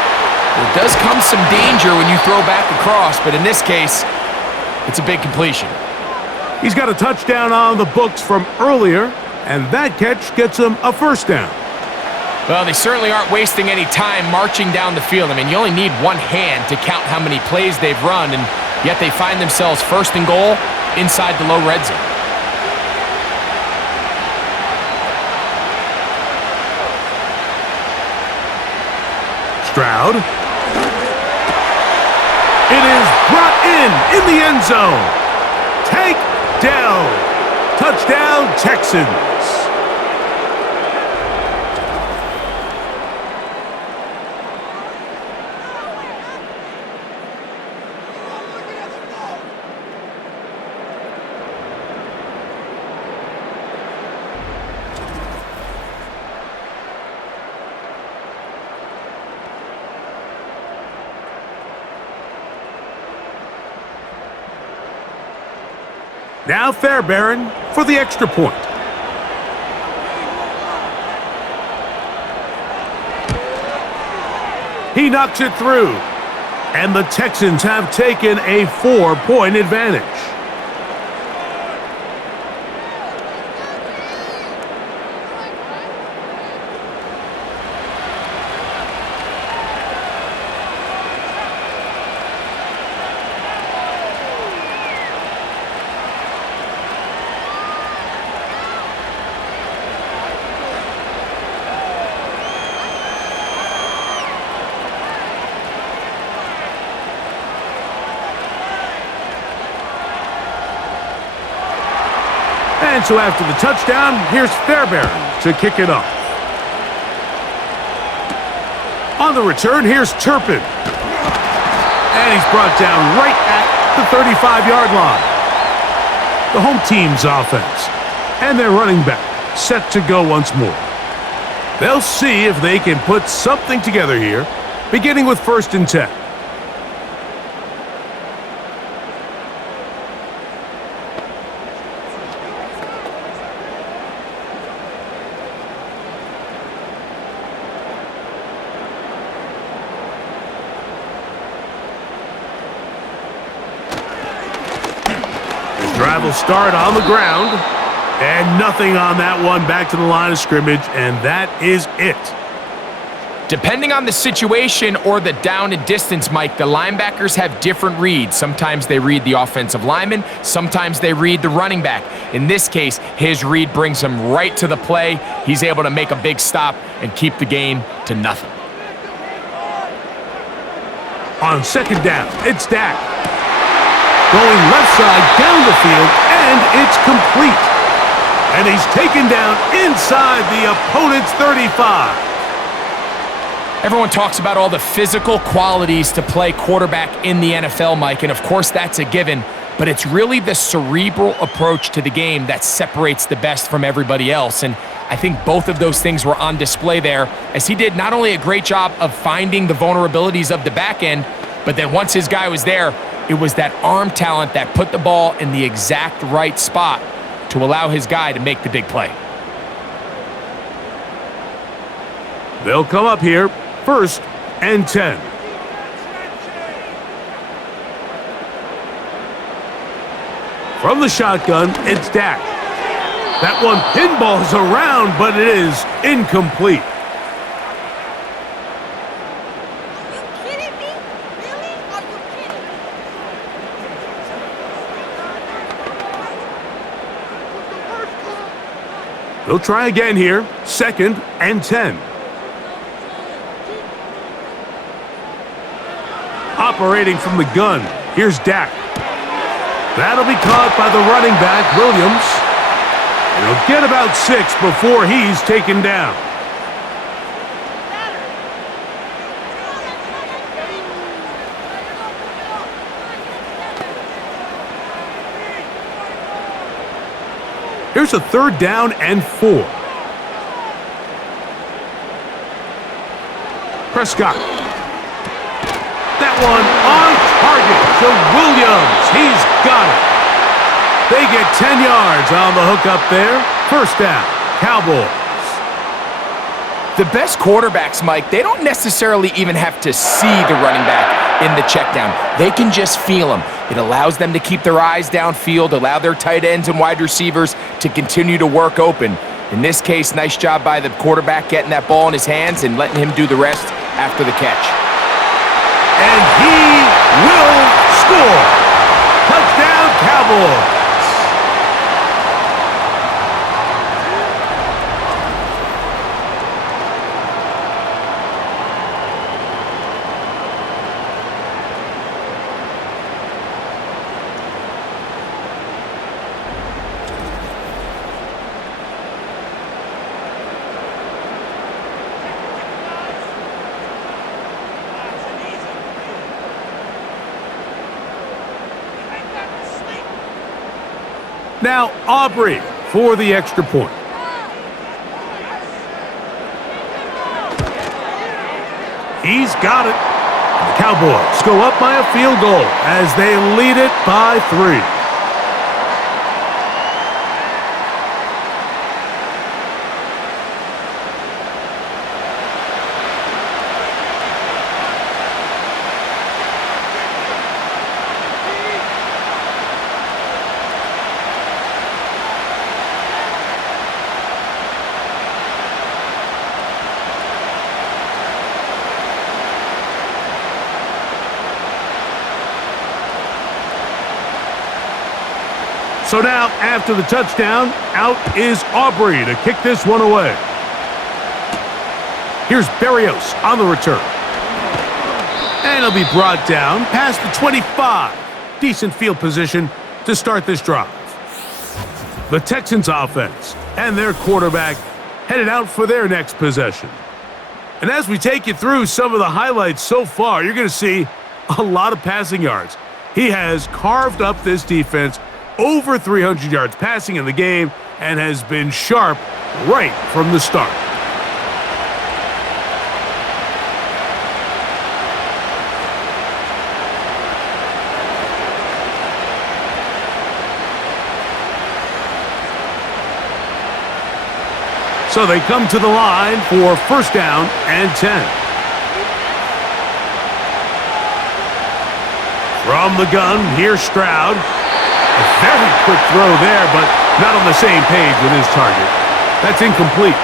there does come some danger when you throw back across, but in this case, it's a big completion. He's got a touchdown on the books from earlier, and that catch gets him a 1st down. Well, they certainly aren't wasting any time marching down the field. I mean, you only need one hand to count how many plays they've run, and yet they find themselves 1st and goal inside the low red zone. Stroud. It is brought in the end zone. Tank Dell. Touchdown, Texans. Now Fairbairn for the extra point. He knocks it through. And the Texans have taken a 4-point advantage. And so after the touchdown, here's Fairbairn to kick it off. On the return, here's Turpin. And he's brought down right at the 35-yard line. The home team's offense. And their running back set to go once more. They'll see if they can put something together here, beginning with 1st and 10. Drive will start on the ground, and nothing on that one. Back to the line of scrimmage, and that is it. Depending on the situation or the down and distance, Mike, the linebackers have different reads. Sometimes they read the offensive lineman, sometimes they read the running back. In this case, his read brings him right to the play. He's able to make a big stop and keep the gain to nothing. On 2nd down, it's Dak. Going left side down the field, and and it's complete. And he's taken down inside the opponent's 35. Everyone talks about all the physical qualities to play quarterback in the NFL, Mike, and of course that's a given, but it's really the cerebral approach to the game that separates the best from everybody else, and I think both of those things were on display there, as he did not only a great job of finding the vulnerabilities of the back end, but then once his guy was there, it was that arm talent that put the ball in the exact right spot to allow his guy to make the big play. They'll come up here, 1st and 10. From the shotgun, it's Dak. That one pinballs around, but it is incomplete. Are you kidding me? Really? Are you kidding me? They'll try again here, 2nd and 10. Operating from the gun, here's Dak. That'll be caught by the running back, Williams. And he'll get about 6 before he's taken down. Here's a 3rd down and 4. Prescott. That one on target to Williams. He's got it. They get 10 yards on the hook up there. 1st down, Cowboys. The best quarterbacks, Mike, they don't necessarily even have to see the running back in the check down. They can just feel him. It allows them to keep their eyes downfield, allow their tight ends and wide receivers to continue to work open. In this case, nice job by the quarterback getting that ball in his hands and letting him do the rest after the catch. And he will score. Touchdown, Cowboys. Now Aubrey for the extra point. He's got it. The Cowboys go up by a field goal as they lead it by 3. So now, after the touchdown, out is Aubrey to kick this one away. Here's Berrios on the return. And he'll be brought down past the 25. Decent field position to start this drive. The Texans offense and their quarterback headed out for their next possession. And as we take you through some of the highlights so far, you're going to see a lot of passing yards. He has carved up this defense, over 300 yards passing in the game, and has been sharp right from the start. So they come to the line for 1st down and 10. From the gun, here's Stroud. A very quick throw there, but not on the same page with his target. That's incomplete.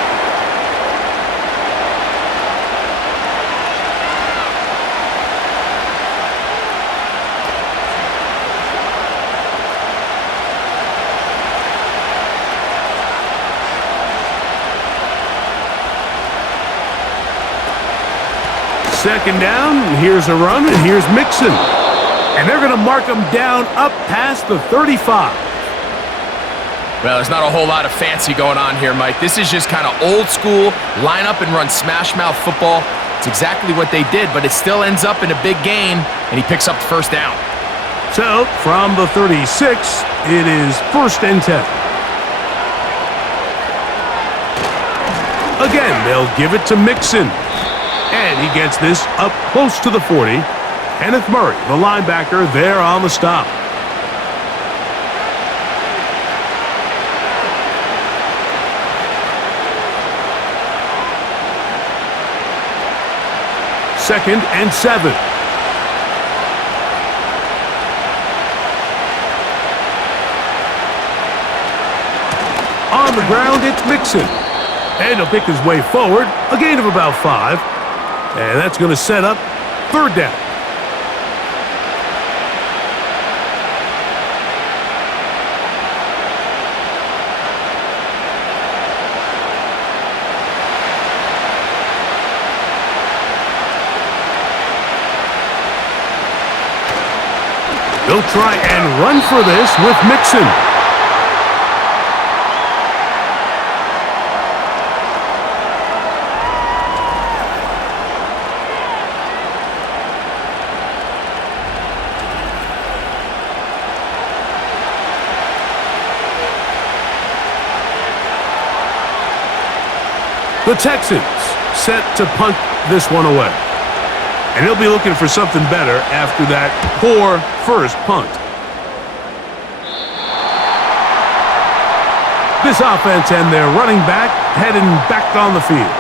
Second down, here's a run, and here's Mixon. And they're going to mark him down up past the 35. Well, there's not a whole lot of fancy going on here, Mike. This is just kind of old school, line up and run smash mouth football. It's exactly what they did, but it still ends up in a big gain, and he picks up the first down. So, from the 36, it is 1st and 10. Again, they'll give it to Mixon. And he gets this up close to the 40. Kenneth Murray, the linebacker, there on the stop. Second and 7. On the ground, it's Mixon. And he'll pick his way forward, a gain of about 5. And that's going to set up 3rd down. They'll try and run for this with Mixon. The Texans set to punt this one away. And he'll be looking for something better after that poor first punt. This offense and their running back heading back on the field.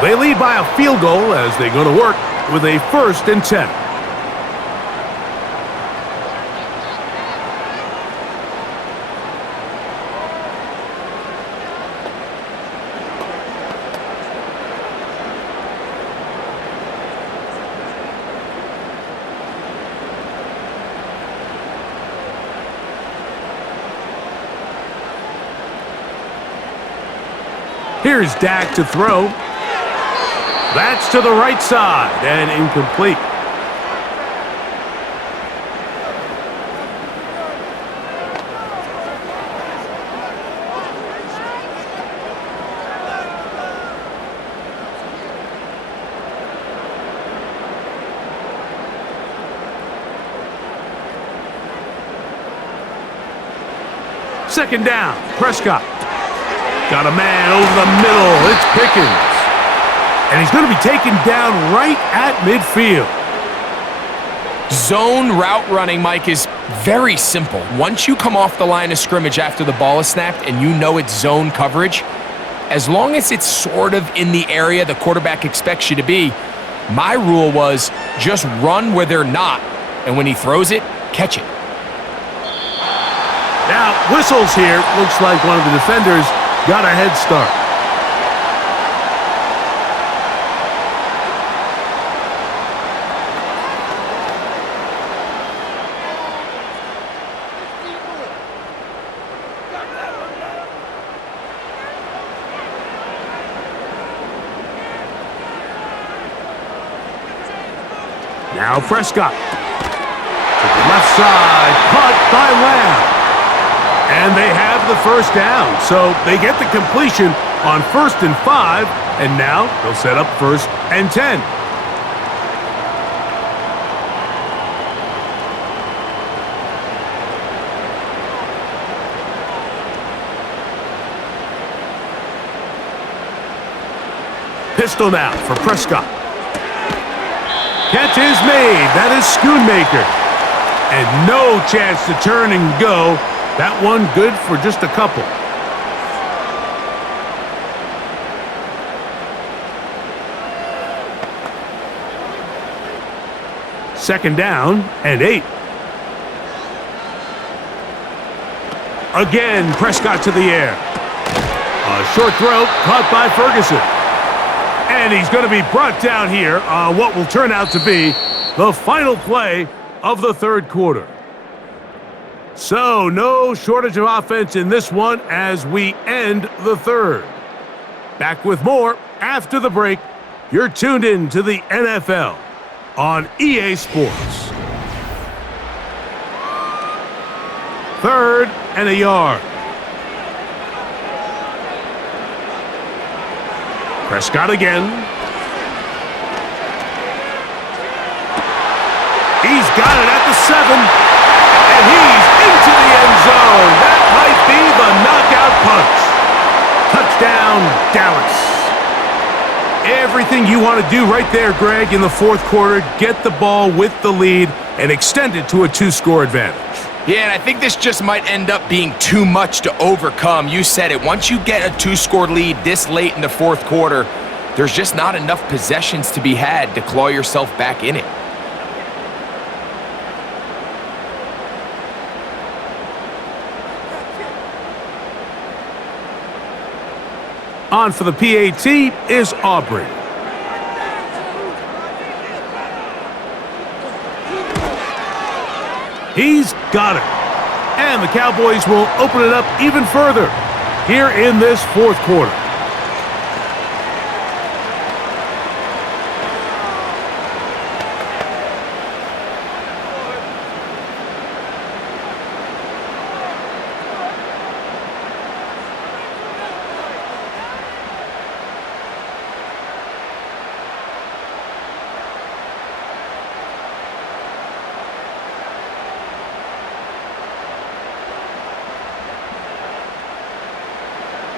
They lead by a field goal as they go to work with a 1st and 10. Here's Dak to throw. That's to the right side and incomplete. Second down, Prescott. Got a man over the middle. It's Pickens. And he's going to be taken down right at midfield. Zone route running, Mike, is very simple. Once you come off the line of scrimmage after the ball is snapped and you know it's zone coverage, as long as it's sort of in the area the quarterback expects you to be, my rule was just run where they're not. And when he throws it, catch it. Now, whistles here. Looks like one of the defenders got a head start. Now Prescott. To the left side, caught by Lamb. And they have the first down, so they get the completion on 1st and 5, and now they'll set up 1st and 10. Pistol now for Prescott. Catch is made. That is Schoonmaker. And no chance to turn and go. That one good for just a couple. Second down and 8. Again, Prescott to the air. A short throw caught by Ferguson. And he's going to be brought down here on what will turn out to be the final play of the 3rd quarter. So, no shortage of offense in this one as we end the 3rd. Back with more after the break. You're tuned in to the NFL on EA Sports. 3rd and a yard. Prescott again. He's got it at the 7. And he's into the end zone. That might be the knockout punch. Touchdown, Dallas. Everything you want to do right there, Greg, in the fourth quarter. Get the ball with the lead and extend it to a 2-score advantage. Yeah, and I think this just might end up being too much to overcome. You said it. Once you get a 2-score lead this late in the fourth quarter, there's just not enough possessions to be had to claw yourself back in it. On for the PAT is Aubrey. He's got it. And the Cowboys will open it up even further here in this fourth quarter.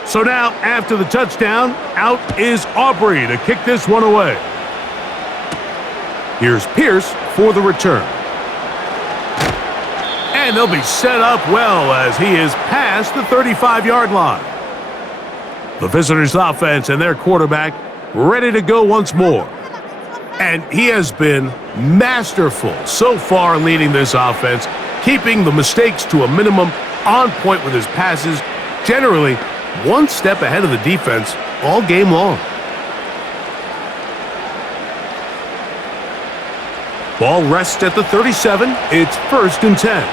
So now, after the touchdown, out is Aubrey to kick this one away. Here's Pierce for the return. And they'll be set up well as he is past the 35-yard line. The visitors' offense and their quarterback ready to go once more. And he has been masterful so far leading this offense, keeping the mistakes to a minimum, on point with his passes, generally one step ahead of the defense all game long. Ball rests at the 37. It's 1st and 10.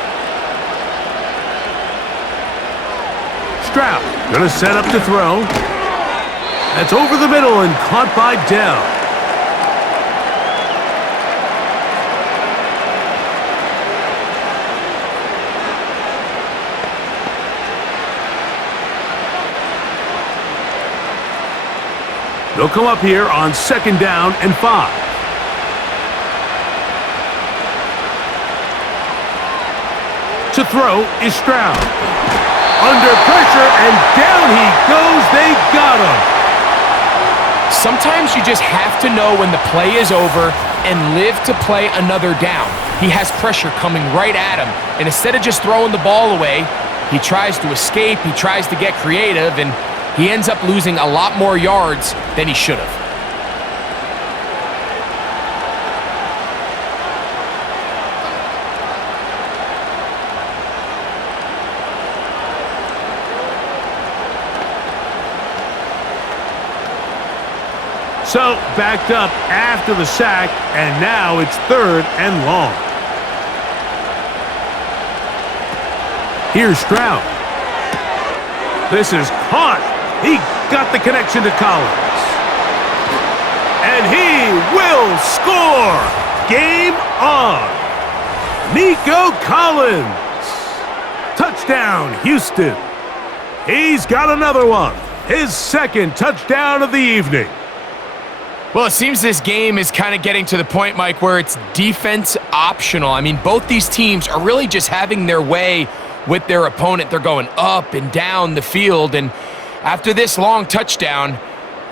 Stroud gonna set up to throw. That's over the middle and caught by Dell. They'll come up here on 2nd down and 5. To throw is Stroud. Under pressure, and down he goes. They got him. Sometimes you just have to know when the play is over and live to play another down. He has pressure coming right at him, and instead of just throwing the ball away, he tries to escape, he tries to get creative, and he ends up losing a lot more yards than he should have. So, backed up after the sack, and now it's 3rd and long. Here's Stroud. This is caught. He got the connection to Collins. And he will score. Game on. Nico Collins. Touchdown, Houston. He's got another one. His 2nd touchdown of the evening. Well, it seems this game is kind of getting to the point, Mike, where it's defense optional. I mean, both these teams are really just having their way with their opponent. They're going up and down the field, and after this long touchdown,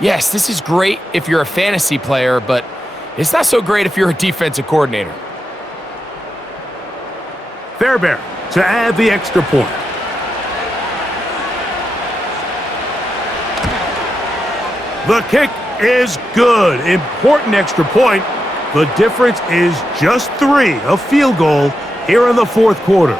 yes, this is great if you're a fantasy player, but it's not so great if you're a defensive coordinator. Fairbairn to add the extra point. The kick is good. Important extra point. The difference is just 3, a field goal here in the fourth quarter.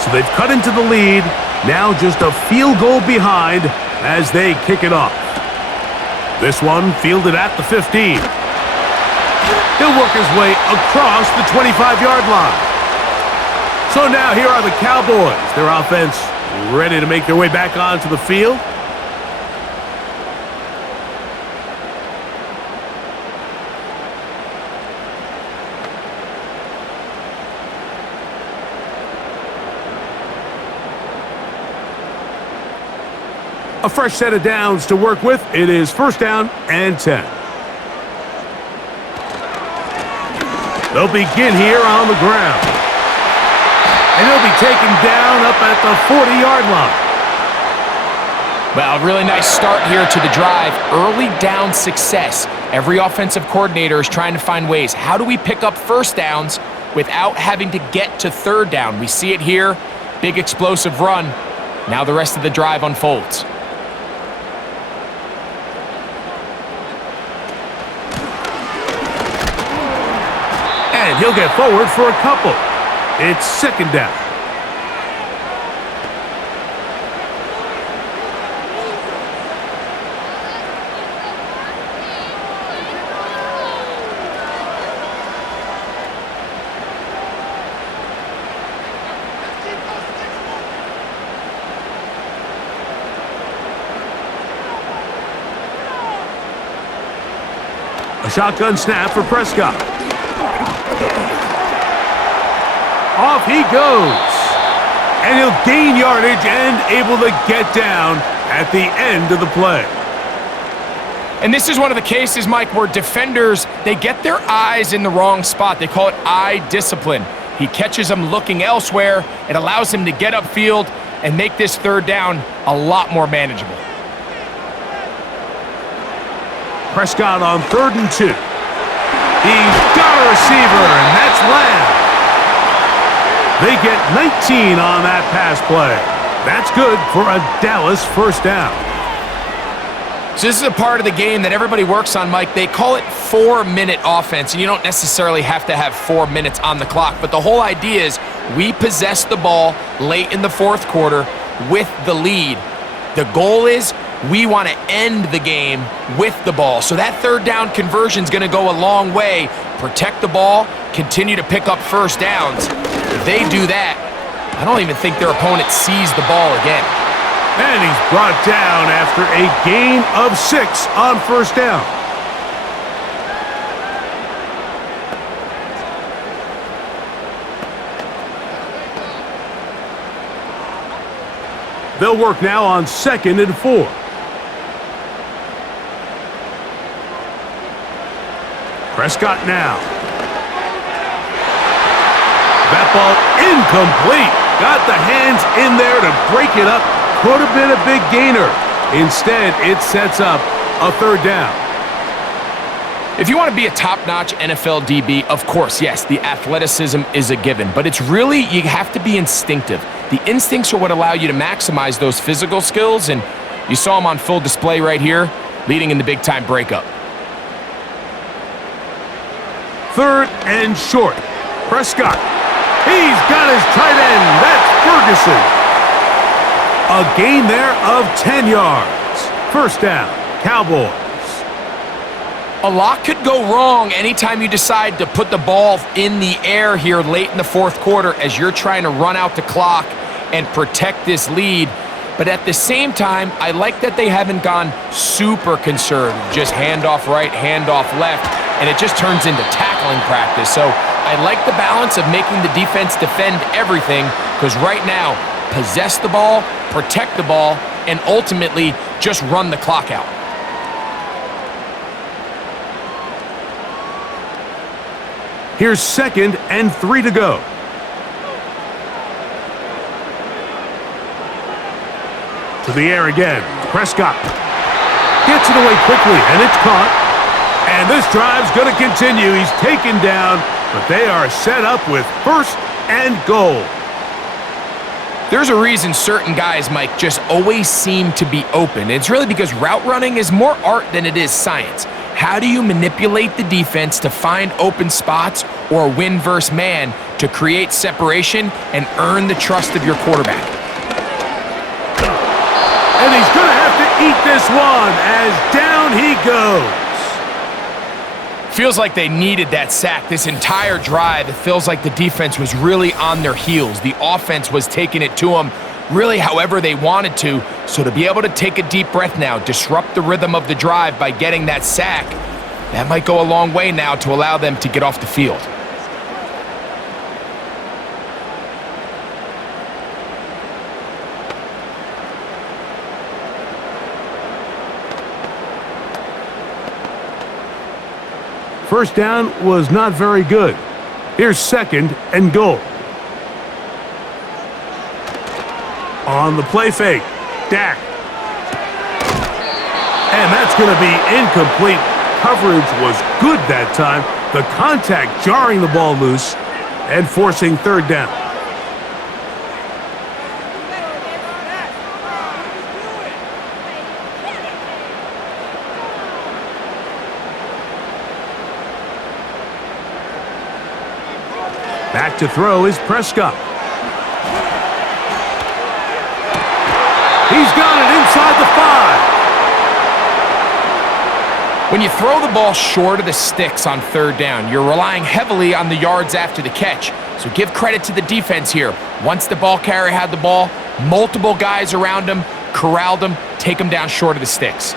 So they've cut into the lead, now just a field goal behind as they kick it off. This one fielded at the 15. He'll work his way across the 25-yard line. So now here are the Cowboys. Their offense ready to make their way back onto the field. A fresh set of downs to work with. It is 1st down and 10. They'll begin here on the ground. And he'll be taken down up at the 40-yard line. Well, really nice start here to the drive. Early down success. Every offensive coordinator is trying to find ways. How do we pick up 1st downs without having to get to 3rd down? We see it here. Big explosive run. Now the rest of the drive unfolds. And he'll get forward for a couple. It's 2nd down. A shotgun snap for Prescott. Off he goes. And he'll gain yardage and able to get down at the end of the play. And this is one of the cases, Mike, where defenders, they get their eyes in the wrong spot. They call it eye discipline. He catches them looking elsewhere. It allows him to get upfield and make this 3rd down a lot more manageable. Prescott on 3rd and 2. He's got a receiver, and that's Lamb. They get 19 on that pass play. That's good for a Dallas 1st down. So this is a part of the game that everybody works on, Mike. They call it 4-minute offense, and you don't necessarily have to have 4 minutes on the clock. But the whole idea is we possess the ball late in the 4th quarter with the lead. The goal is we want to end the game with the ball. So that 3rd down conversion is going to go a long way. Protect the ball, continue to pick up 1st downs. If they do that, I don't even think their opponent sees the ball again. And he's brought down after a gain of 6 on 1st down. They'll work now on 2nd and 4. Prescott now. That ball incomplete. Got the hands in there to break it up. Could have been a big gainer. Instead, it sets up a 3rd down. If you want to be a top-notch NFL DB, of course, yes, the athleticism is a given. But it's really, you have to be instinctive. The instincts are what allow you to maximize those physical skills. And you saw them on full display right here, leading in the big-time breakup. 3rd and short. Prescott. He's got his tight end. That's Ferguson. A gain there of 10 yards. 1st down, Cowboys. A lot could go wrong anytime you decide to put the ball in the air here late in the 4th quarter as you're trying to run out the clock and protect this lead. But at the same time, I like that they haven't gone super conservative. Just handoff right, handoff left, and it just turns into tackling practice. So I like the balance of making the defense defend everything, because right now, possess the ball, protect the ball, and ultimately just run the clock out. Here's 2nd and 3 to go. To the air again. Prescott gets it away quickly, and it's caught. And this drive's going to continue. He's taken down, but they are set up with 1st and goal. There's a reason certain guys, Mike, just always seem to be open. It's really because route running is more art than it is science. How do you manipulate the defense to find open spots or win versus man to create separation and earn the trust of your quarterback? And he's going to have to eat this one as down he goes. Feels like they needed that sack this entire drive. It feels like the defense was really on their heels. The offense was taking it to them really however they wanted to. So to be able to take a deep breath now, disrupt the rhythm of the drive by getting that sack, that might go a long way now to allow them to get off the field. First down was not very good. Here's 2nd and goal. On the play fake, Dak. And that's going to be incomplete. Coverage was good that time. The contact jarring the ball loose and forcing 3rd down. Back to throw is Prescott. He's got it inside the 5. When you throw the ball short of the sticks on 3rd down, you're relying heavily on the yards after the catch. So give credit to the defense here. Once the ball carrier had the ball, multiple guys around him, corralled him, take him down short of the sticks.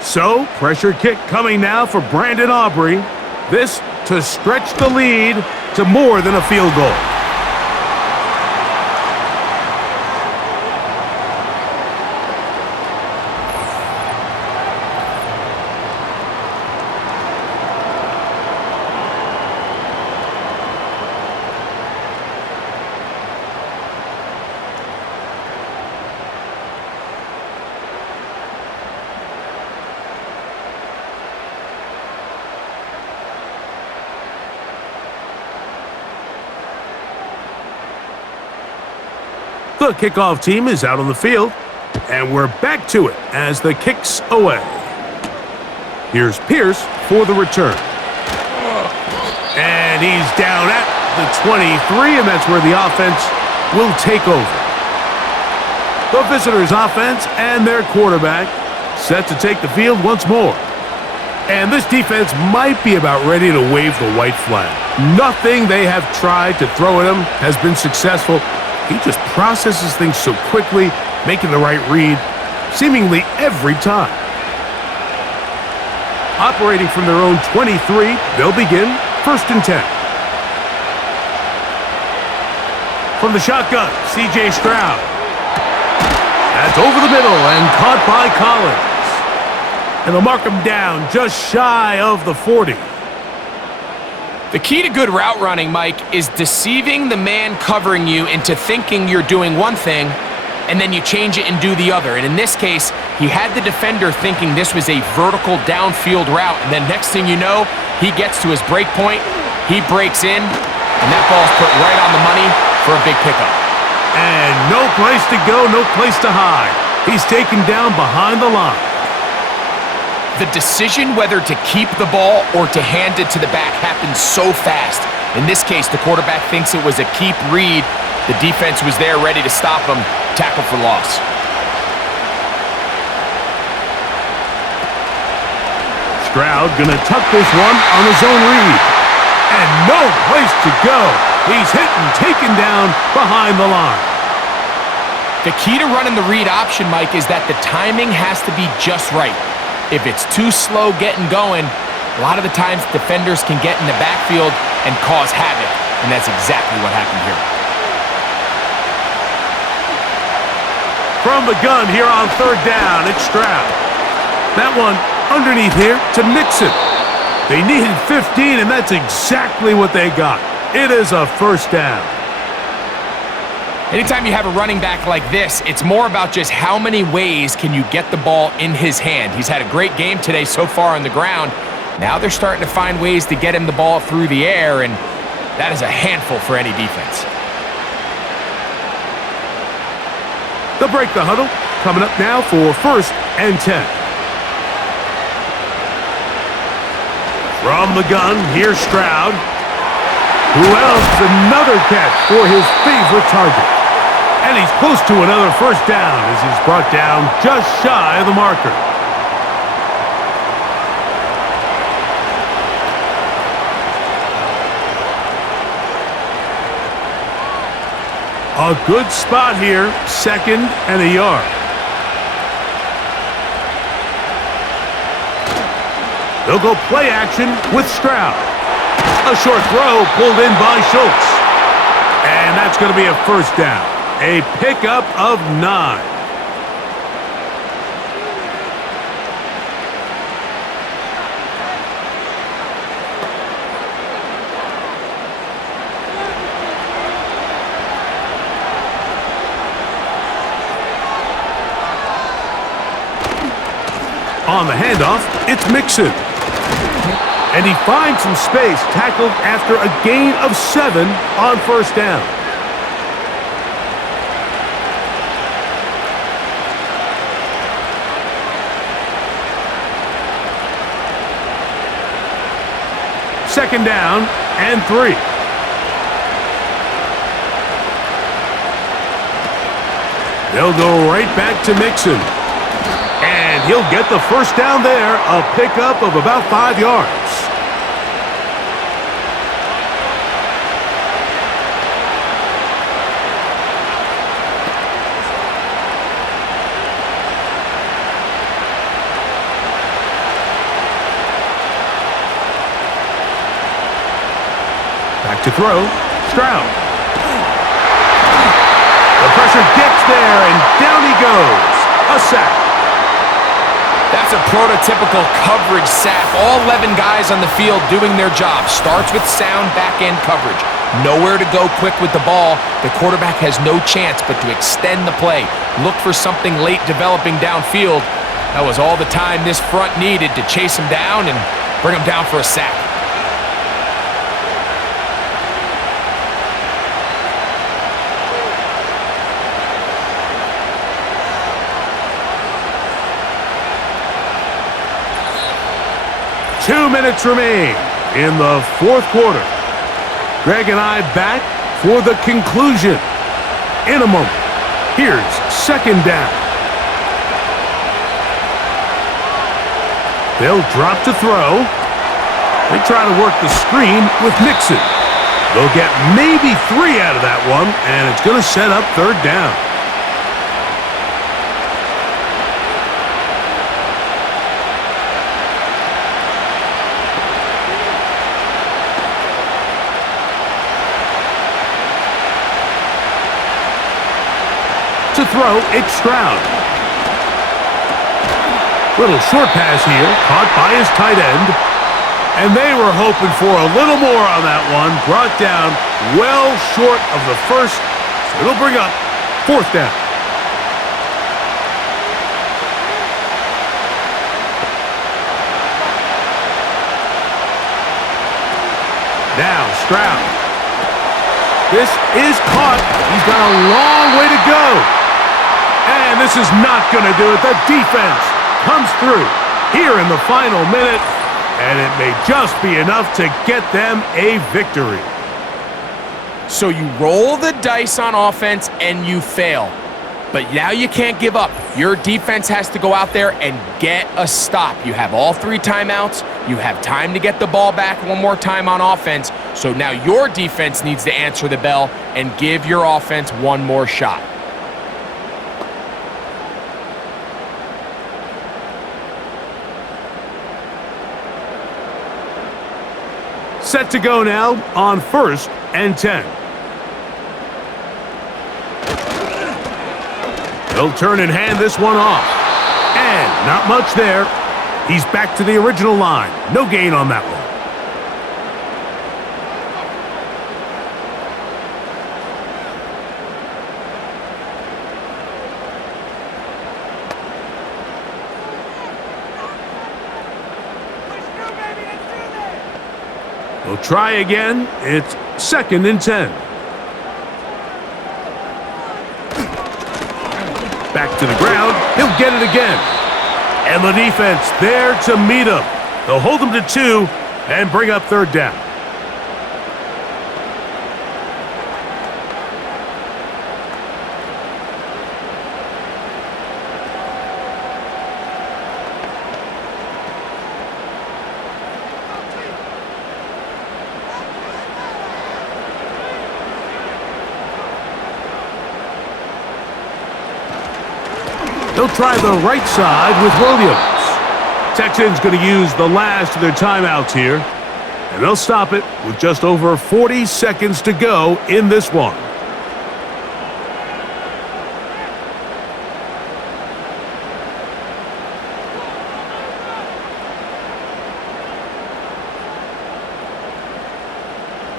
So, pressure kick coming now for Brandon Aubrey. This to stretch the lead to more than a field goal. The kickoff team is out on the field, and we're back to it as the kick's away. Here's Pierce for the return. And he's down at the 23, and that's where the offense will take over. The visitors' offense and their quarterback set to take the field once more. And this defense might be about ready to wave the white flag. Nothing they have tried to throw at him has been successful. He just processes things so quickly, making the right read seemingly every time. Operating from their own 23, they'll begin 1st and 10. From the shotgun, C.J. Stroud. That's over the middle and caught by Collins. And they'll mark him down just shy of the 40. The key to good route running, Mike, is deceiving the man covering you into thinking you're doing one thing, and then you change it and do the other. And in this case, he had the defender thinking this was a vertical downfield route, and then next thing you know, he gets to his break point, he breaks in, and that ball's put right on the money for a big pickup. And no place to go, no place to hide. He's taken down behind the line. The decision whether to keep the ball or to hand it to the back happens so fast. In this case, the quarterback thinks it was a keep read. The defense was there ready to stop him. Tackle for loss. Stroud gonna tuck this one on his own read. And no place to go. He's hit and taken down behind the line. The key to running the read option, Mike, is that the timing has to be just right. If it's too slow getting going, a lot of the times defenders can get in the backfield and cause havoc, and that's exactly what happened here. From the gun here on 3rd down, it's Stroud. That one underneath here to Mixon. They needed 15, and that's exactly what they got. It is a 1st down. Anytime you have a running back like this, it's more about just how many ways can you get the ball in his hand. He's had a great game today so far on the ground. Now they're starting to find ways to get him the ball through the air, and that is a handful for any defense. They'll break the huddle. Coming up now for 1st and 10. From the gun, here's Stroud. Who else? Another catch for his favorite target. And he's close to another first down as he's brought down just shy of the marker. A good spot here, 2nd and a yard. They'll go play action with Stroud. A short throw pulled in by Schultz. And that's going to be a first down. A pickup of 9. On the handoff, it's Mixon. And he finds some space, tackled after a gain of 7 on first down. Second down and 3. They'll go right back to Mixon. And he'll get the first down there, a pickup of about 5 yards. Back to throw, Stroud. The pressure gets there, and down he goes. A sack. That's a prototypical coverage sack. All 11 guys on the field doing their job. Starts with sound back-end coverage. Nowhere to go quick with the ball. The quarterback has no chance but to extend the play. Look for something late developing downfield. That was all the time this front needed to chase him down and bring him down for a sack. Two minutes remain in the fourth quarter. Greg and I back for the conclusion in a moment. Here's second down. They'll drop to throw. They try to work the screen with Mixon. They'll get maybe 3 out of that one, and it's going to set up third down. To throw, it's Stroud. Little short pass here, caught by his tight end. And they were hoping for a little more on that one. Brought down well short of the first. So it'll bring up fourth down. Now Stroud. This is caught. He's got a long way to go. And this is not going to do it. The defense comes through here in the final minute, and it may just be enough to get them a victory. So you roll the dice on offense and you fail. But now you can't give up. Your defense has to go out there and get a stop. You have all 3 timeouts. You have time to get the ball back one more time on offense. So now your defense needs to answer the bell and give your offense one more shot. Set to go now on 1st and 10. They'll turn and hand this one off. And not much there. He's back to the original line. No gain on that one. We'll try again. It's 2nd and 10. Back to the ground. He'll get it again. And the defense there to meet him. They'll hold him to 2 and bring up third down. They'll try the right side with Williams. Texans going to use the last of their timeouts here, and they'll stop it with just over 40 seconds to go in this one.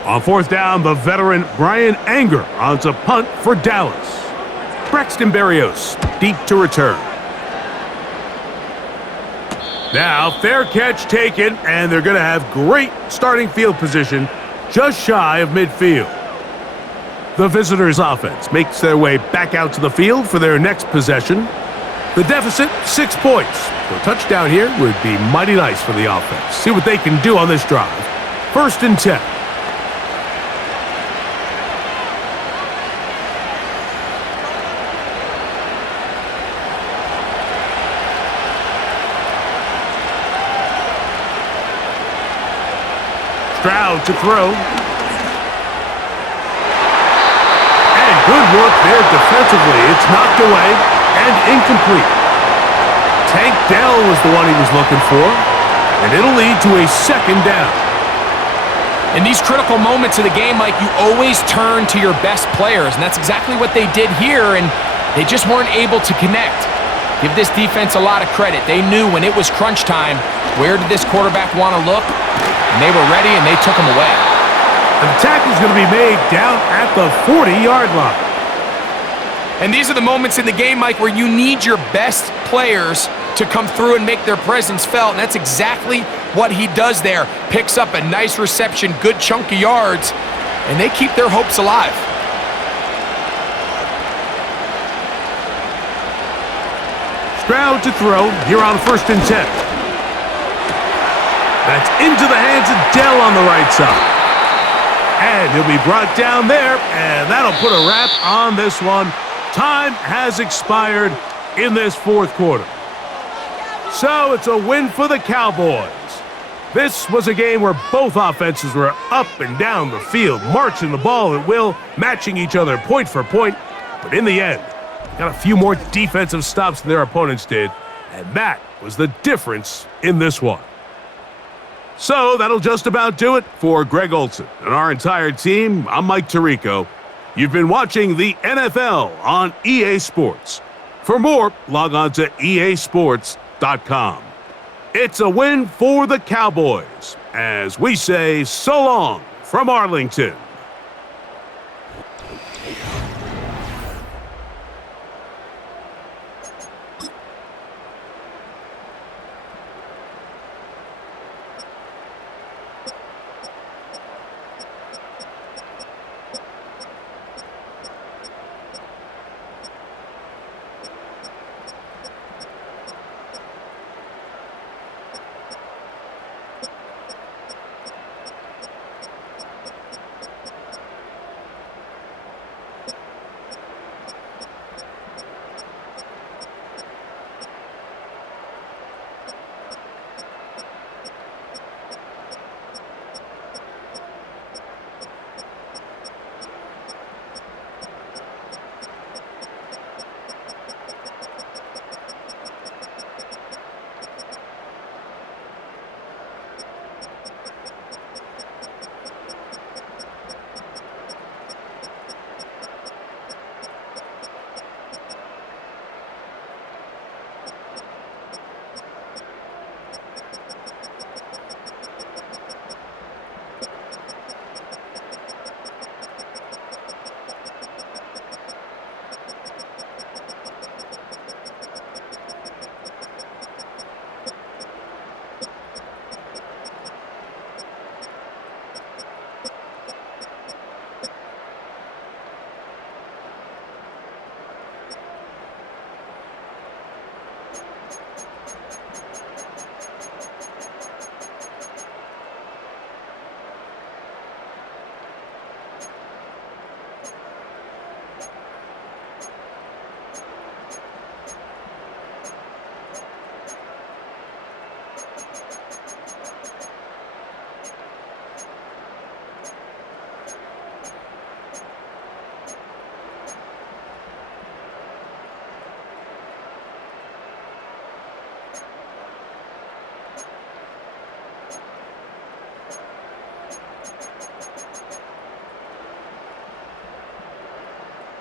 On fourth down, the veteran Brian Anger on to punt for Dallas. Braxton Berrios deep to return. Now, fair catch taken, and they're going to have great starting field position just shy of midfield. The visitors' offense makes their way back out to the field for their next possession. The deficit, 6 points. So a touchdown here would be mighty nice for the offense. See what they can do on this drive. 1st and 10. Stroud to throw. And good work there defensively. It's knocked away and incomplete. Tank Dell was the one he was looking for, and it'll lead to a 2nd down. In these critical moments of the game, Mike, you always turn to your best players, and that's exactly what they did here, and they just weren't able to connect. Give this defense a lot of credit. They knew when it was crunch time, where did this quarterback want to look? And they were ready, and they took him away. The tackle is going to be made down at the 40-yard line. And these are the moments in the game, Mike, where you need your best players to come through and make their presence felt, and that's exactly what he does there. Picks up a nice reception, good chunk of yards, and they keep their hopes alive. Stroud to throw here on 1st and 10. That's into the hands of Dell on the right side. And he'll be brought down there, and that'll put a wrap on this one. Time has expired in this 4th quarter. So it's a win for the Cowboys. This was a game where both offenses were up and down the field, marching the ball at will, matching each other point for point. But in the end, got a few more defensive stops than their opponents did, and that was the difference in this one. So that'll just about do it for Greg Olson and our entire team. I'm Mike Tirico. You've been watching the NFL on EA Sports. For more, log on to easports.com. It's a win for the Cowboys, as we say so long from Arlington.